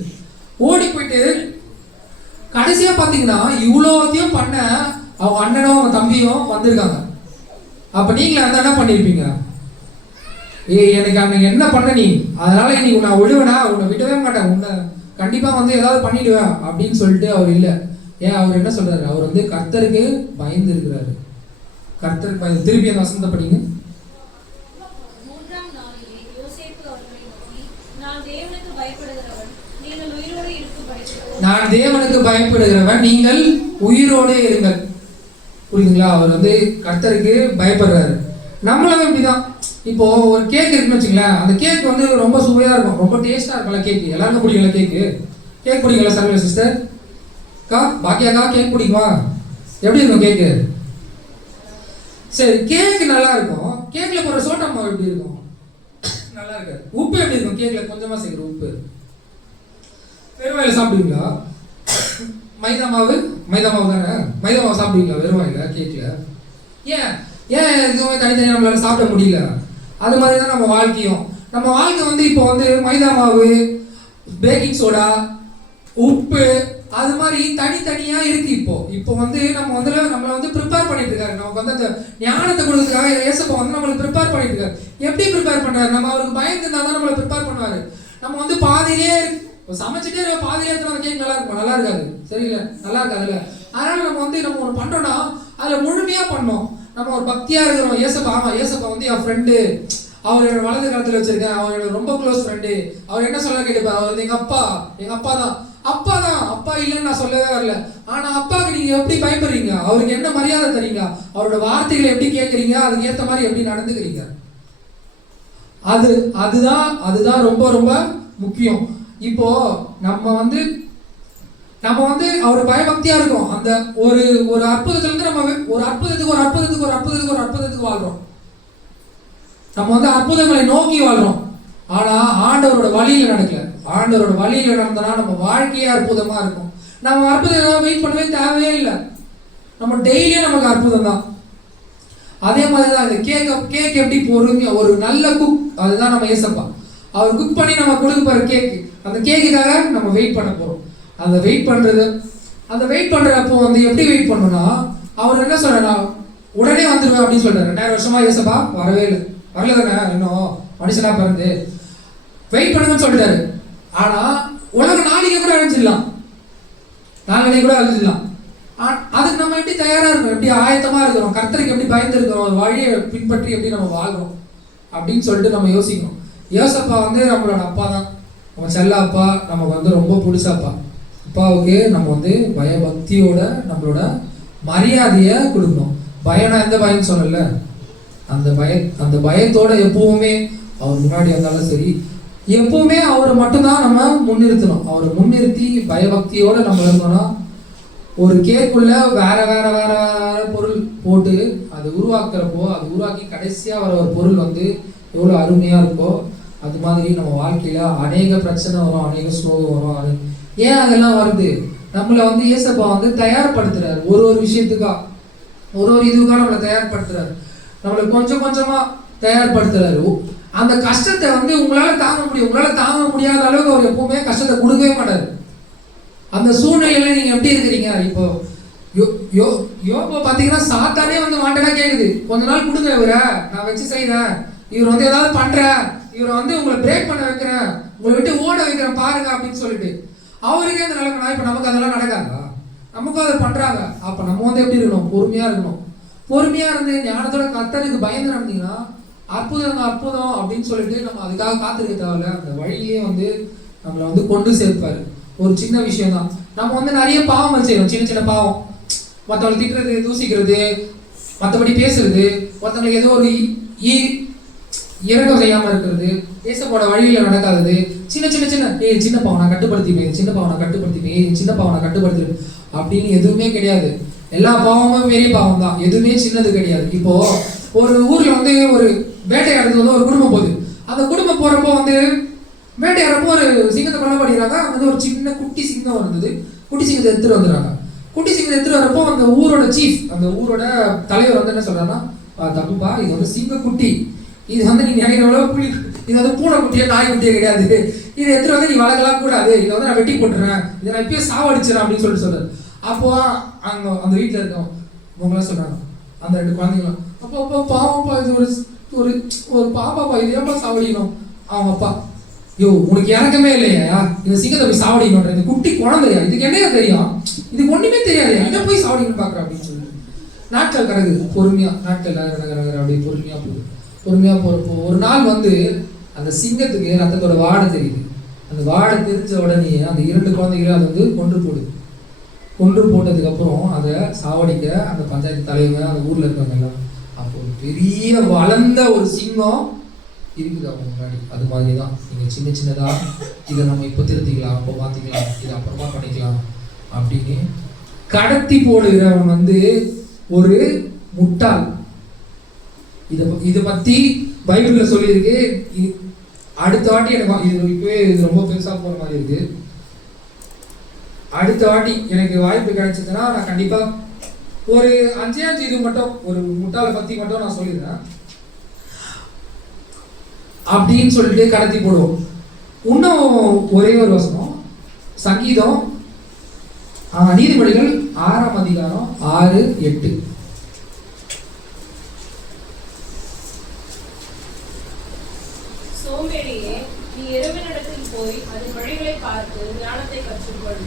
ஓடி போயிட்டு கடைசியா பாத்தீங்கன்னா இவ்வளோத்தையும் பண்ண அவங்க அண்ணனும் அவங்க தம்பியும் வந்திருக்காங்க. அப்ப நீங்களே அந்த என்ன பண்ணிருப்பீங்க, எனக்கு அன்னைக்கு என்ன பண்ண நீ, அதனால இன்னைக்கு நான் விடுவேனா, உன்னை விடவே மாட்டேன், உன்னை கண்டிப்பா வந்து ஏதாவது பண்ணிடுவேன் அப்படின்னு சொல்லிட்டு அவர் இல்லை. ஏன் அவர் என்ன சொல்றாரு, அவர் வந்து கர்த்தருக்கு பயந்து இருக்கிறாரு. கர்த்தருக்கு பயந்து. திருப்பி அந்த வசனத்தை படிங்க. 3ஆம் நாளிலே யோசேப்பு அவர்களை நான் தேவனுக்கு பயப்படுகிறவன், நீங்கள் உயிரோடு இருக்க பயப்படுகிறவன். நான் தேவனுக்கு பயப்படுகிறவன், நீங்கள் உயிரோடே இருங்கள். புரியுதுங்களா? அவர் வந்து கர்த்தருக்கு பயப்படுறாரு. நம்மளும் இப்படிதான். இப்போ ஒரு கேக் இருக்குன்னு வச்சுங்களேன், அந்த கேக் வந்து ரொம்ப சுவையா இருக்கும், ரொம்ப டேஸ்டா இருக்கும்ல கேக்கு. எல்லாருக்கும் பிடிக்கல கேக்கு? கேக் பிடிக்கல சர்வே சிஸ்டர்? பாக்கியாக்கா கேக் பிடிக்குமா? எப்படி இருக்கும் கேக்கு? சரி, கேக்கு நல்லா இருக்கும். கேக்ல போற சோட்டா மாவு எப்படி இருக்கும்? நல்லா இருக்காது. உப்பு எப்படி இருக்கும் கேக்ல? கொஞ்சமா சேர்க்கிற உப்பு. வெறும் வாயில சாப்பிடுவீங்களா? மைதா மாவு தானே. மைதா மாவு சாப்பிடுவீங்களா வெறும் வாயில கேக்ல? ஏன் எதுவுமே தனித்தனியாக நம்மளால சாப்பிட முடியல? அது மாதிரி தான் நம்ம வாழ்க்கையும். நம்ம வாழ்க்கை வந்து இப்போ வந்து மைதா மாவு, பேக்கிங் சோடா, உப்பு, அது மாதிரி தனித்தனியாக இருக்கு. இப்போ வந்து நம்மளை வந்து ப்ரிப்பேர் பண்ணிட்டு இருக்காரு. நமக்கு வந்து அந்த ஞானத்தை கொடுக்கறதுக்காக இயேசுப்பா வந்து நம்மளுக்கு ப்ரிப்பேர் பண்ணிட்டு இருக்காரு. எப்படி ப்ரிப்பேர் பண்றாரு? நம்ம அவருக்கு பயந்துருந்தா தான் நம்மளை ப்ரிப்பேர் பண்ணுவாரு. நம்ம வந்து பாதியிலே சமைச்சிட்டே பாதியிலே அந்த கேக் நல்லா இருக்கும், நல்லா இருக்காது, சரியில்லை, நல்லா இருக்காதுல்ல. அதனால நம்ம ஒன்று பண்றோம்னா அதுல முழுமையா பண்ணோம். நம்ம ஒரு பக்தியா இருக்கிறோம். ஏசப்பா, ஆமா ஏசப்பா வந்து என் ஃப்ரெண்டு, அவர் என்னோட வலது காலத்துல வச்சிருக்கேன், அவர் என்னோட ரொம்ப க்ளோஸ் ஃப்ரெண்டு, அவர் என்ன சொல்ல கேட்டுப்பா, அவர் வந்து எங்க அப்பா தான். அப்பா இல்லைன்னு நான் சொல்லவே வரல. ஆனா அப்பாவுக்கு நீங்க எப்படி பயப்படுறீங்க? அவருக்கு என்ன மரியாதை தரீங்க? அவரோட வார்த்தைகளை எப்படி கேட்கறீங்க? அதுக்கு ஏற்ற மாதிரி எப்படி நடந்துக்கிறீங்க? அதுதான் ரொம்ப ரொம்ப முக்கியம். இப்போ நம்ம வந்து அவர் பயபக்தியா இருக்கும். அந்த ஒரு அற்புதத்துல இருந்து நம்ம ஒரு அற்புதத்துக்கு வாழ்றோம். நம்ம வந்து அற்புதங்களை நோக்கி வாழ்றோம். ஆனா ஆண்டவரோட வழியில நடக்கல. ஆண்டவரோட வழியில நடந்தனா நம்ம வாழ்க்கையே அற்புதமா இருக்கும். நம்ம அற்புதம் வெயிட் பண்ணவே தேவையே இல்லை. நம்ம டெய்லியும் நமக்கு அற்புதம் தான். அதே மாதிரிதான் இந்த கேக் எப்படி பொறுமையா ஒரு நல்ல குக், அதுதான் நம்ம ஏசப்பா. அவர் குக் பண்ணி நம்ம கொடுக்க போற கேக், அந்த கேக்குக்காக நம்ம வெயிட் பண்ண போறோம். அந்த வெயிட் பண்றப்போ வந்து எப்படி வெயிட் பண்ணணும்னா, அவர் என்ன சொல்றா, உடனே வந்துருவேன் அப்படின்னு சொல்றாரு. 2000 வருஷமா ஏசப்பா வரவே இல்லை, வரல தானே, இன்னும் மனுஷனா பிறந்து வெயிட் பண்ணுங்கன்னு சொல்லிட்டாரு. ஆனா உலக நாளைக்கு கூட அழிஞ்சிடலாம், அதுக்கு நம்ம எப்படி தயாரா இருக்கோம், எப்படி ஆயத்தமா இருக்கிறோம், கர்த்தருக்கு எப்படி பயந்து இருக்கிறோம், வழியை பின்பற்றி எப்படி நம்ம வாழ்றோம் அப்படின்னு சொல்லிட்டு நம்ம யோசிக்கணும். யோசப்பா வந்து நம்மளோட அப்பா தான், நம்ம செல்ல அப்பா, நமக்கு வந்து ரொம்ப பிடிச்ச அப்பா. அப்பாவுக்கு நம்ம வந்து பயபக்தியோட நம்மளோட மரியாதையை கொடுக்கணும். பயம்னா எந்த பயம்னு சொல்லல, அந்த பயத்தோட எப்பவுமே அவர் முன்னாடி வந்தாலும் சரி, எப்பவுமே அவரை மட்டும்தான் நம்ம முன்னிறுத்தணும். அவரை முன்னிறுத்தி பயபக்தியோட நம்ம இருந்தோம்னா, ஒரு கேக்குள்ள வேற வேற வேற வேற பொருள் போட்டு அது உருவாக்குறப்போ, அது உருவாக்கி கடைசியா வர ஒரு பொருள் வந்து எவ்வளோ அருமையா இருக்கோ, அது மாதிரி நம்ம வாழ்க்கையில அநேக பிரச்சனை வரும், அநேக சோகம் வரும். ஏன் அதெல்லாம் வருது? நம்மளை வந்து ஏசப்பா வந்து தயார்படுத்துறாரு. ஒரு விஷயத்துக்கா, ஒரு இதுக்காக நம்மளை தயார்படுத்துறாரு. நம்மளை கொஞ்சம் கொஞ்சமா தயார்படுத்துறாரு. அந்த கஷ்டத்தை வந்து உங்களால தாங்க முடியாத அளவுக்கு அவர் எப்பவுமே கஷ்டத்தை கொடுக்கவே மாட்டாரு. அந்த சூழ்நிலையில நீங்க எப்படி இருக்கிறீங்க? இப்போ யோபு பாத்தீங்கன்னா சாத்தானே வந்து வாண்டடா கேக்குது, கொஞ்ச நாள் கொடுங்க இவரை, நான் வச்சு செய்யறேன், இவர் வந்து ஏதாவது பண்றேன், இவரை வந்து உங்களை பிரேக் பண்ண வைக்கிறேன், உங்களை விட்டு ஓட வைக்கிறேன் பாருங்க அப்படின்னு சொல்லிட்டு அவருக்கே அந்த நிலைமை. இப்ப நமக்கு அதெல்லாம் நடக்காதா? நமக்கும் அதை பண்றாங்க. அப்ப நம்ம வந்து எப்படி இருக்கணும்? பொறுமையா இருந்து ஞானத்தோட கர்த்தருக்கு பயந்து நடந்தீங்கன்னா அற்புதம் அப்படின்னு சொல்லிட்டு நம்ம அதுக்காக காத்திருக்க தேவையில்ல. அந்த வழியே வந்து நம்மளை வந்து கொண்டு சேர்ப்பாரு. ஒரு சின்ன விஷயம் தான். நம்ம வந்து நிறைய பாவங்கள் செய்யறோம், சின்ன பாவம், மற்றவங்களை திட்டுறது, தூசிக்கிறது, மற்றபடி பேசுறது, ஒருத்தவங்களுக்கு ஏதோ ஒரு இறக்கம் செய்யாம இருக்கிறது, ஏசப்போட வழியில நடக்காதது, சின்ன பாவம் நான் கட்டுப்படுத்திப்பேன், சின்ன பாவம் நான் கட்டுப்படுத்திப்பேன் அப்படின்னு எதுவுமே கிடையாது. எல்லா பாவமும் பெரிய பாவம் தான், எதுவுமே சின்னது கிடையாது. இப்போ ஒரு ஊர்ல வந்து ஒரு வேட்டையாடுறது வந்து ஒரு குடும்பம் போகுது. அந்த குடும்பம் போறப்போ வந்து வேட்டையாடுறப்போ ஒரு சிங்கத்தை கொலை பண்ணிடுறாங்க. அங்க ஒரு சின்ன குட்டி சிங்கம் இருந்தது. குட்டி சிங்கத்தை எடுத்துட்டு வந்துடுறாங்க. குட்டி சிங்கத்தை எடுத்துட்டு வரப்போ அந்த ஊரோட சீஃப், அந்த ஊரோட தலைவர் வந்து என்ன சொல்றாருன்னா, தப்புப்பா, இது வந்து சிங்க குட்டி, இது வந்து நீ நினைக்கிற புலி, இது வந்து பூனை குட்டியே நாய் குட்டியே கிடையாது, இதை எடுத்துட்டு வந்து நீ வளர்க்கலாம் கூடாது, இதை வந்து நான் வெட்டி போட்டுறேன், இதை நான் இப்பயே சாவடிச்சிடறேன் அப்படின்னு சொல்றாரு. அப்போ அந்த வீட்டுல இருக்கவங்களாம் சொல்றாங்க, அந்த 2 குழந்தைங்களும், அப்போ பாவப்பா, இது ஒரு பாப்பாப்பா, இது ஏன்பா சாவடிக்கணும்? அவங்க அப்பா, உனக்கு இறக்கமே இல்லையா, இந்த சிங்கத்தை போய் சாவடிக்கணும், இந்த குட்டி குழந்தையா, இதுக்கு என்னையா தெரியும், இதுக்கு ஒண்ணுமே தெரியாது, இதை போய் சாவடிக்கணும் பாக்குற அப்படின்னு சொல்லி நாட்கள் கிடக்குது. பொறுமையா நாட்கள் அப்படி பொறுமையா போறப்போ ஒரு நாள் வந்து அந்த சிங்கத்துக்கு ரத்தத்தோட வாடை தெரியுது. அந்த வாழை தெரிஞ்ச உடனே அந்த 2 குழந்தைகளை அதை வந்து கொன்று போடுது. கொன்று போட்டதுக்கப்புறம் அதை சாவடிக்க அந்த பஞ்சாயத்து தலைவங்க அந்த ஊரில் இருக்காங்க எல்லாம். அப்போ ஒரு பெரிய வளர்ந்த ஒரு சிங்கம் இருக்குது அவங்க முன்னாடி. அது மாதிரி தான் நீங்கள் சின்ன சின்னதாக இதை நம்ம இப்போ திருத்திக்கலாம், அப்போ பார்த்துக்கலாம், இதை அப்புறமா பண்ணிக்கலாம் அப்படின்னு கடத்தி போடுகிறவன் வந்து ஒரு முட்டாள். இதை பற்றி பைபிளில் சொல்லியிருக்கு. அடுத்த வாட்டி எனக்கு இப்போவே இது ரொம்ப பெருசாக போகிற மாதிரி இருக்கு. அடுத்த வாட்டி எனக்கு வாய்ப்பு கிடைச்சதுன்னா நான் கண்டிப்பாக ஒரு 5 இது மட்டும் ஒரு முட்டாளை பற்றி மட்டும் நான் சொல்லிடுறேன் அப்படின்னு சொல்லிட்டு கடத்தி போடுவோம். இன்னும் ஒரே ஒரு வசனம், சங்கீதம் நீதிமொழிகள் 6ஆம் அதிகாரம் 6, 8. சோம்பேறியே, நீ எருமையினிடத்தில் போய் அதன் வழிகளை பார்த்து ஞானத்தை கற்றுக்கொள்.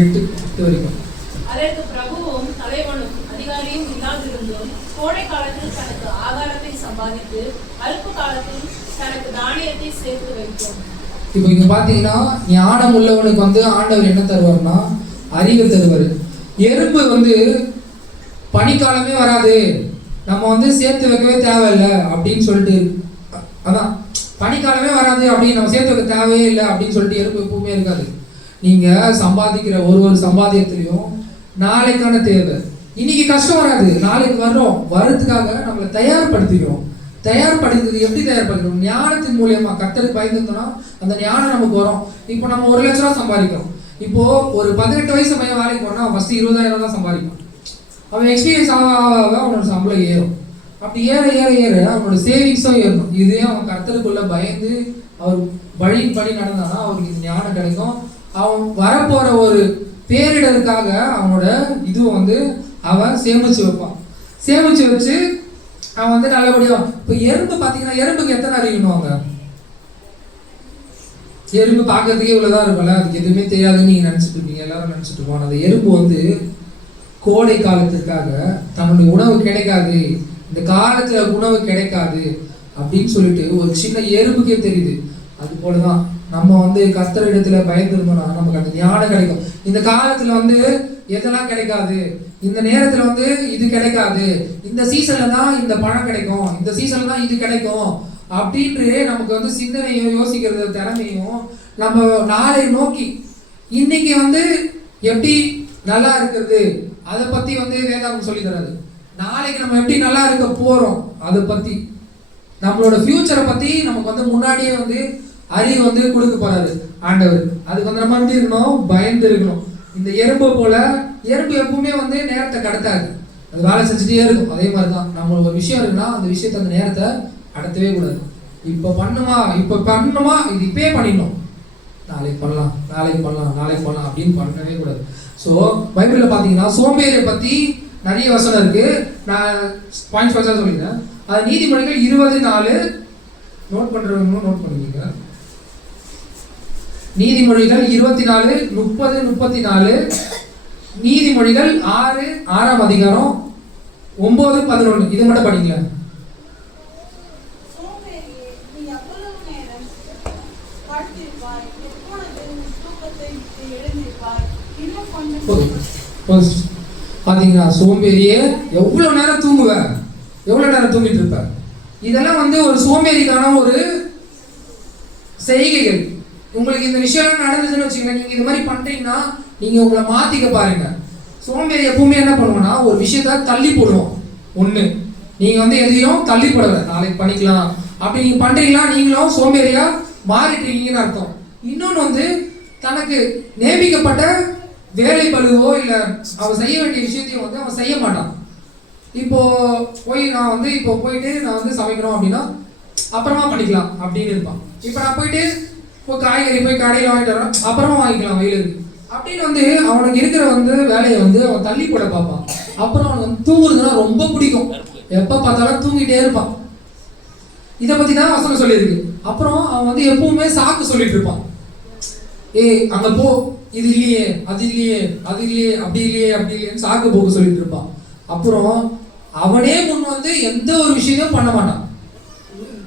8 வரைக்கும். அதற்கு பிரபுவும் தலைவனும் அதிகாரியும் இல்லாதிருந்தும் கோடை காலத்தில் தனக்கு ஆகாரத்தை சம்பாதித்து அல்ப காலத்தில் தனக்கு தானியத்தை சேர்த்து வைக்கும். இப்போ இங்க பாத்தீங்கன்னா ஞானம் உள்ளவனுக்கு வந்து ஆண்டவர் என்ன தருவார்னா அறிவு தருவார். எறும்பு வந்து பனிக்காலமே வராது, நம்ம வந்து சேர்த்து வைக்கவே தேவையில்லை அப்படின்னு சொல்லிட்டு, அதான் பனிக்காலமே வராது அப்படின்னு நம்ம சேர்த்து வைக்க தேவையே இல்லை அப்படின்னு சொல்லிட்டு எறும்பு எப்பவுமே இருக்காது. நீங்க சம்பாதிக்கிற ஒரு சம்பாத்தியத்திலையும் நாளைக்கான தேவை. இன்னைக்கு கஷ்டம் வராது, நாளைக்கு வர்றோம், வர்றதுக்காக நம்மளை தயார்படுத்திக்கிறோம். தயார்படுத்துறது எப்படி தயார்படுத்தணும்? ஞானத்தின் மூலியமா. கர்த்தருக்கு பயந்துருந்தோம்னா அந்த ஞானம் நமக்கு வரும். இப்போ நம்ம 1 லட்ச ரூபா சம்பாதிக்கிறோம். இப்போ ஒரு 18 வயசு பையன் வேலைக்கு போனா அவன் ஃபர்ஸ்ட் 20,000 தான் சம்பாதிக்கும். அவன் எக்ஸ்பீரியன்ஸ் ஆக அவனோட சம்பளம் ஏறும். அப்படி ஏற அவனோட சேவிங்ஸும் ஏறணும். இதே அவன் கர்த்தருக்குள்ள பயந்து அவர் வழிபடி நடந்தானா அவருக்கு இது ஞானம் கிடைக்கும். அவன் வரப்போற ஒரு பேரிடருக்காக அவனோட இதுவும் வந்து அவன் சேமிச்சு வைப்பான். சேமிச்சு வச்சு அவன் வந்து நல்லபடியா. இப்போ எறும்பு பார்த்தீங்கன்னா எறும்புக்கு எத்தனை அறிவுன்னுவாங்க? எறும்பு பார்க்கறதுக்கே இவ்வளோதான் இருக்கும்ல, அதுக்கு எதுவுமே தெரியாதுன்னு நீங்கள் நினச்சிட்டு இருப்பீங்க, எல்லாரும் நினச்சிட்டு இருப்போம். அந்த எறும்பு வந்து கோடை காலத்திற்காக தன்னுடைய உணவு கிடைக்காது, இந்த காலத்தில் உணவு கிடைக்காது அப்படின்னு சொல்லிட்டு ஒரு சின்ன எறும்புக்கே தெரியுது. அது போலதான் நம்ம வந்து கர்த்தரிடத்துல பயந்துருந்தோம்னா நமக்கு அந்த ஞானம் கிடைக்கும். இந்த காலத்துல வந்து எதெல்லாம் கிடைக்காது, இந்த நேரத்துல வந்து இது கிடைக்காது, இந்த சீசன்ல தான் இந்த பழம் கிடைக்கும், இந்த சீசன்ல தான் இது கிடைக்கும் அப்படின்று நமக்கு வந்து சிந்தனையும் யோசிக்கிறது திறமையும் நம்ம நாளை நோக்கி இன்னைக்கு வந்து எப்படி நல்லா இருக்கிறது அதை பத்தி வந்து வேதாகம் சொல்லி தராது. நாளைக்கு நம்ம எப்படி நல்லா இருக்க போறோம் அதை பத்தி, நம்மளோட ஃபியூச்சரை பத்தி நமக்கு வந்து முன்னாடியே வந்து அறிவு வந்து கொடுக்க போறாரு ஆண்டவர். அதுக்கு வந்து நம்ம எப்படி இருக்கணும்? பயந்து இருக்கணும். இந்த எறும்பு போல எறும்பு எப்பவுமே வந்து நேரத்தை கடத்தாது, அது வேலை செஞ்சுட்டே இருக்கும். அதே மாதிரிதான் நம்ம ஒரு விஷயம் இருக்குன்னா அந்த விஷயத்த அந்த நேரத்தை கடத்தவே கூடாது. இப்ப பண்ணுமா இது இப்பயே பண்ணிடணும், நாளைக்கு பண்ணலாம் அப்படின்னு பண்ணவே கூடாது. ஸோ பைபிள்ல பாத்தீங்கன்னா சோம்பேறியை பத்தி நிறைய வசனம் இருக்கு. நான் பாயிண்ட்ஸ் வச்சா சொல்லிடுறேன். அது நீதிமொழிகள் 20:4 நோட் பண்றவங்க நோட் பண்ணுவீங்க. நீதிமொழிகள் 24, 30, 34, நீதிமொழிகள் 6ஆம் அதிகாரம் 9, 11. இது மட்டும் படிக்கல. பாத்தீங்கன்னா சோம்பேறியே எவ்வளவு நேரம் தூங்குவ, எவ்வளவு நேரம் தூங்கிட்டு இருப்ப. இதெல்லாம் வந்து ஒரு சோம்பேறிக்கான ஒரு செய்கைகள். உங்களுக்கு இந்த விஷயம் நடந்ததுன்னு வச்சுக்கோங்க, நீங்க இது மாதிரி பண்றீங்கன்னா நீங்க உங்களை மாத்திக்க பாருங்க. சோம்பேறி எப்பவுமே என்ன பண்ணுவோம்னா ஒரு விஷயத்த தள்ளி போடுவோம். ஒண்ணு, நீங்க வந்து எதையும் தள்ளி போடல, நாளைக்கு பண்ணிக்கலாம் அப்படி நீங்க பண்றீங்களா நீங்களும் சோம்பேறியா மாறிட்டீங்கன்னு அர்த்தம். இன்னொன்னு வந்து தனக்கு நியமிக்கப்பட்ட வேலை பழுவோ இல்ல அவன் செய்ய வேண்டிய விஷயத்தையும் வந்து அவன் செய்ய மாட்டான். இப்போ நான் வந்து சமைக்கணும் அப்படின்னா அப்புறமா பண்ணிக்கலாம் அப்படின்னு இருப்பான். இப்போ நான் போயிட்டு காய்கறி கடையில் வாங்கிட்டு வரேன், அப்புறமா வாங்கிக்கலாம் வெயிலுக்கு அப்படின்னு வந்து அவனுக்கு இருக்கிற வந்து வேலையை வந்து அவன் தள்ளி போட பார்ப்பான். அப்புறம் அவனுக்கு வந்து தூங்குறதுன்னா ரொம்ப பிடிக்கும், எப்போ பார்த்தாலும் தூங்கிட்டே இருப்பான். இதை பத்தி தான் வசனம் சொல்லியிருக்கு. அப்புறம் அவன் வந்து எப்பவுமே சாக்கு சொல்லிட்டு இருப்பான். அங்க போ, இது இல்லையே, அது இல்லையே, அப்படி இல்லையேன்னு சாக்கு போக்கு சொல்லிட்டு இருப்பான். அப்புறம் அவனே முன் வந்து எந்த ஒரு விஷயத்தையும் பண்ண மாட்டான்.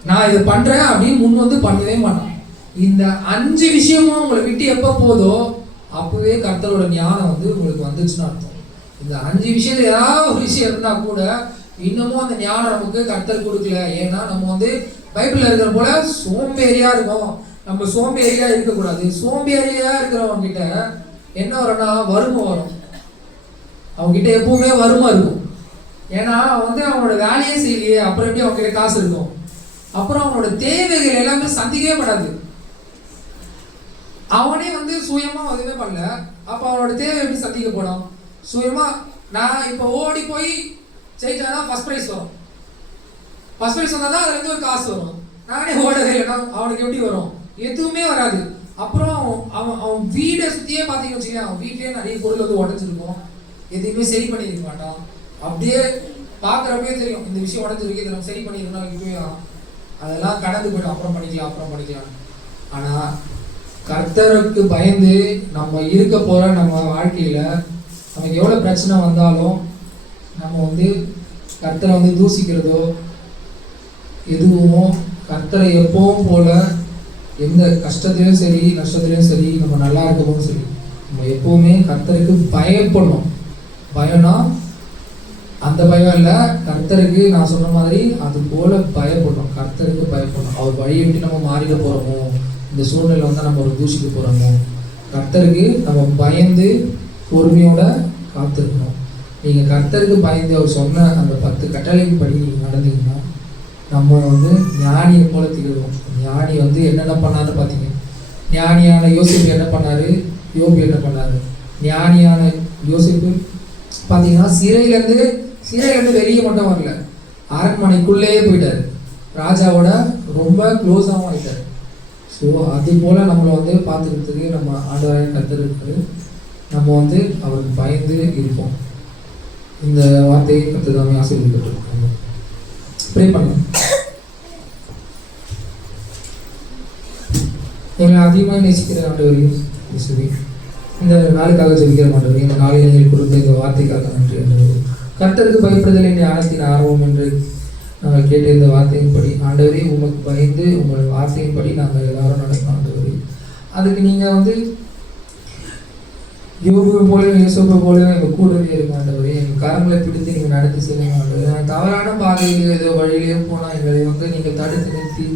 நான் இதை பண்றேன் அப்படின்னு முன் வந்து பண்ணவே மாட்டான். இந்த 5 விஷயமும் உங்களை விட்டு எப்போ போதோ அப்பவே கர்த்தரோட ஞானம் வந்து உங்களுக்கு வந்துச்சுன்னு அர்த்தம். இந்த 5 விஷயத்துல ஏதாவது ஒரு விஷயம் இருந்தா கூட இன்னமும் அந்த ஞானம் நமக்கு கர்த்தர் கொடுக்கல. ஏன்னா நம்ம வந்து பைபிள்ல இருக்கிற போல சோம்பேறியா இருக்கும். நம்ம சோம்பேறியா இருக்கக்கூடாது. சோம்பேறியா இருக்கிறவங்க கிட்ட என்ன வரும்னா வறுமை வரும். அவங்க கிட்ட எப்பவுமே வறுமை இருக்கும். ஏன்னா அவன் வந்து அவனோட வேலையே செய்யலையே, அப்புறம் எப்படி அவங்க கிட்ட காசு இருக்கும்? அப்புறம் அவனோட தேவைகள் எல்லாமே சந்திக்கவே படாது. அவனே வந்து சுயமா எதுவுமே பண்ணல, அப்ப அவனோட தேவை எப்படி சந்திக்கப்படும்? சுயமா நான் இப்போ ஓடி போய் ஜெயிச்சானா ஃபர்ஸ்ட் ப்ரைஸ் வரும். ஃபர்ஸ்ட் ப்ரைஸ் வந்தா தான் அதுல இருந்து ஒரு காசு வரும். நானே ஓடவே இல்லைன்னா அவனுக்கு எப்படி வரும்? எதுவுமே வராது. அப்புறம் அவன் அவன் வீடை சுத்தியே பார்த்தீங்கன்னு வச்சுக்கோங்க, அவன் வீட்லயே நிறைய பொருள் வந்து உடஞ்சிருக்கும், எதையுமே சரி பண்ணிருக்க மாட்டான். அப்படியே பார்க்குறப்பே தெரியும் இந்த விஷயம் உடஞ்சிருக்கு, இதை நம்ம சரி பண்ணிருக்கோம், இப்பவே அதெல்லாம் கடந்து போய்டும், அப்புறம் பண்ணிக்கலாம். ஆனா கர்த்தருக்கு பயந்து நம்ம இருக்க போற நம்ம வாழ்க்கையில நமக்கு எவ்வளவு பிரச்சனை வந்தாலும் நம்ம வந்து கர்த்தரை வந்து தூசிக்கிறதோ எதுவும், கர்த்தரை எப்பவும் போல எந்த கஷ்டத்திலையும் சரி நஷ்டத்திலையும் சரி நம்ம நல்லா இருக்கவும் சரி நம்ம எப்பவுமே கர்த்தருக்கு பயப்படணும். பயம்னா அந்த பயம் இல்லை, கர்த்தருக்கு நான் சொன்ன மாதிரி அது போல பயப்படணும். கர்த்தருக்கு பயப்படணும். அவர் வழியை விட்டு நம்ம மாறிட போறோமோ, இந்த சூழ்நிலை வந்து நம்ம ஒரு தூஷிக்க போறோமோ, கர்த்தருக்கு நம்ம பயந்து பொறுமையோட காத்திருக்கணும். நீங்க கர்த்தருக்கு பயந்து அவர் சொன்ன அந்த 10 கட்டளையின் படி நீங்க நடந்தீங்கன்னா நம்ம வந்து ஞானியை போல திகழ்வோம். ஞானி வந்து என்னென்ன பண்ணாரு பார்த்தீங்க. ஞானியான யோசிப்பு என்ன பண்ணாரு, யோபு என்ன பண்ணாரு. ஞானியான யோசிப்பு பார்த்தீங்கன்னா சிறையிலேருந்து வெளியே மட்டும் வரல, அரண்மனைக்குள்ளேயே போயிட்டாரு, ராஜாவோட ரொம்ப க்ளோஸாகவும் ஆயிட்டாரு. ஸோ அது போல நம்மளை வந்து பார்த்துக்கிறதுக்கு நம்ம ஆண்டவராக கர்த்தர் இருக்காரு. நம்ம வந்து அவருக்கு பயந்து இருப்போம். இந்த வார்த்தையை கர்த்தர் தாமே ஆசீர்வதிக்கப்பட்டிருக்காங்க. ப்ரே பண்ணலாம். எங்களை அதிகமாக நேசிக்கிற ஆண்டவரே இயேசுவே, இந்த நாளுக்காக ஜெபிக்கிற ஆண்டவரே, இந்த நாளில் நீங்கள் கொடுத்த இந்த வார்த்தைக்காக நன்றி ஆண்டவரே. கர்த்தருக்கு பயப்படுதல் என்ற ஞானத்தின் ஆர்வம் என்று நாங்கள் கேட்ட இந்த வார்த்தையின்படி ஆண்டவரே உமக்கு பயந்து உங்கள் வார்த்தையின்படி நாங்கள் எல்லாரும் நடக்கணும் ஆண்டவரே. அதுக்கு நீங்கள் வந்து யோபு போலையும் யோசோபு போலையும் எங்கள் கூடவே இருங்க ஆண்டவரே. எங்கள் கரங்களை பிடித்து நீங்கள் நடத்தி செய்யுங்க ஆண்டவரே. தவறான பாதையிலே ஏதோ வழியிலேயே போனால் எங்களை வந்து நீங்கள் தடுத்து நிறுத்தி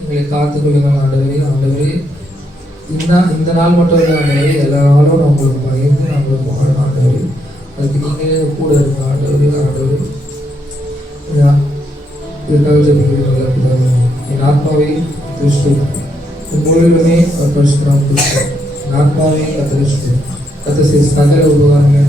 எங்களை காத்துக்கொள்ளுங்கள் ஆண்டவரே. ஆண்டவரே இந்த நாள் மட்டும் இல்லை ஆண்டவரே, எல்லா நாளும் நான் உங்களுக்கு பயந்து நாங்கள் போகணும் ஆண்டவரே. அதுக்கு நீங்களே கூட இருங்க ஆண்டவரே. ஆண்டவரே இதற்காக ஜெபிக்கிறீர்கள். என் ஆத்மாவை கிறிஸ்து முழுவதுமே பரிசுத்தம் கிறிஸ்து. என் ஆத்மாவை கத்தரிஸ்து கத்த சகல உபகாரங்களை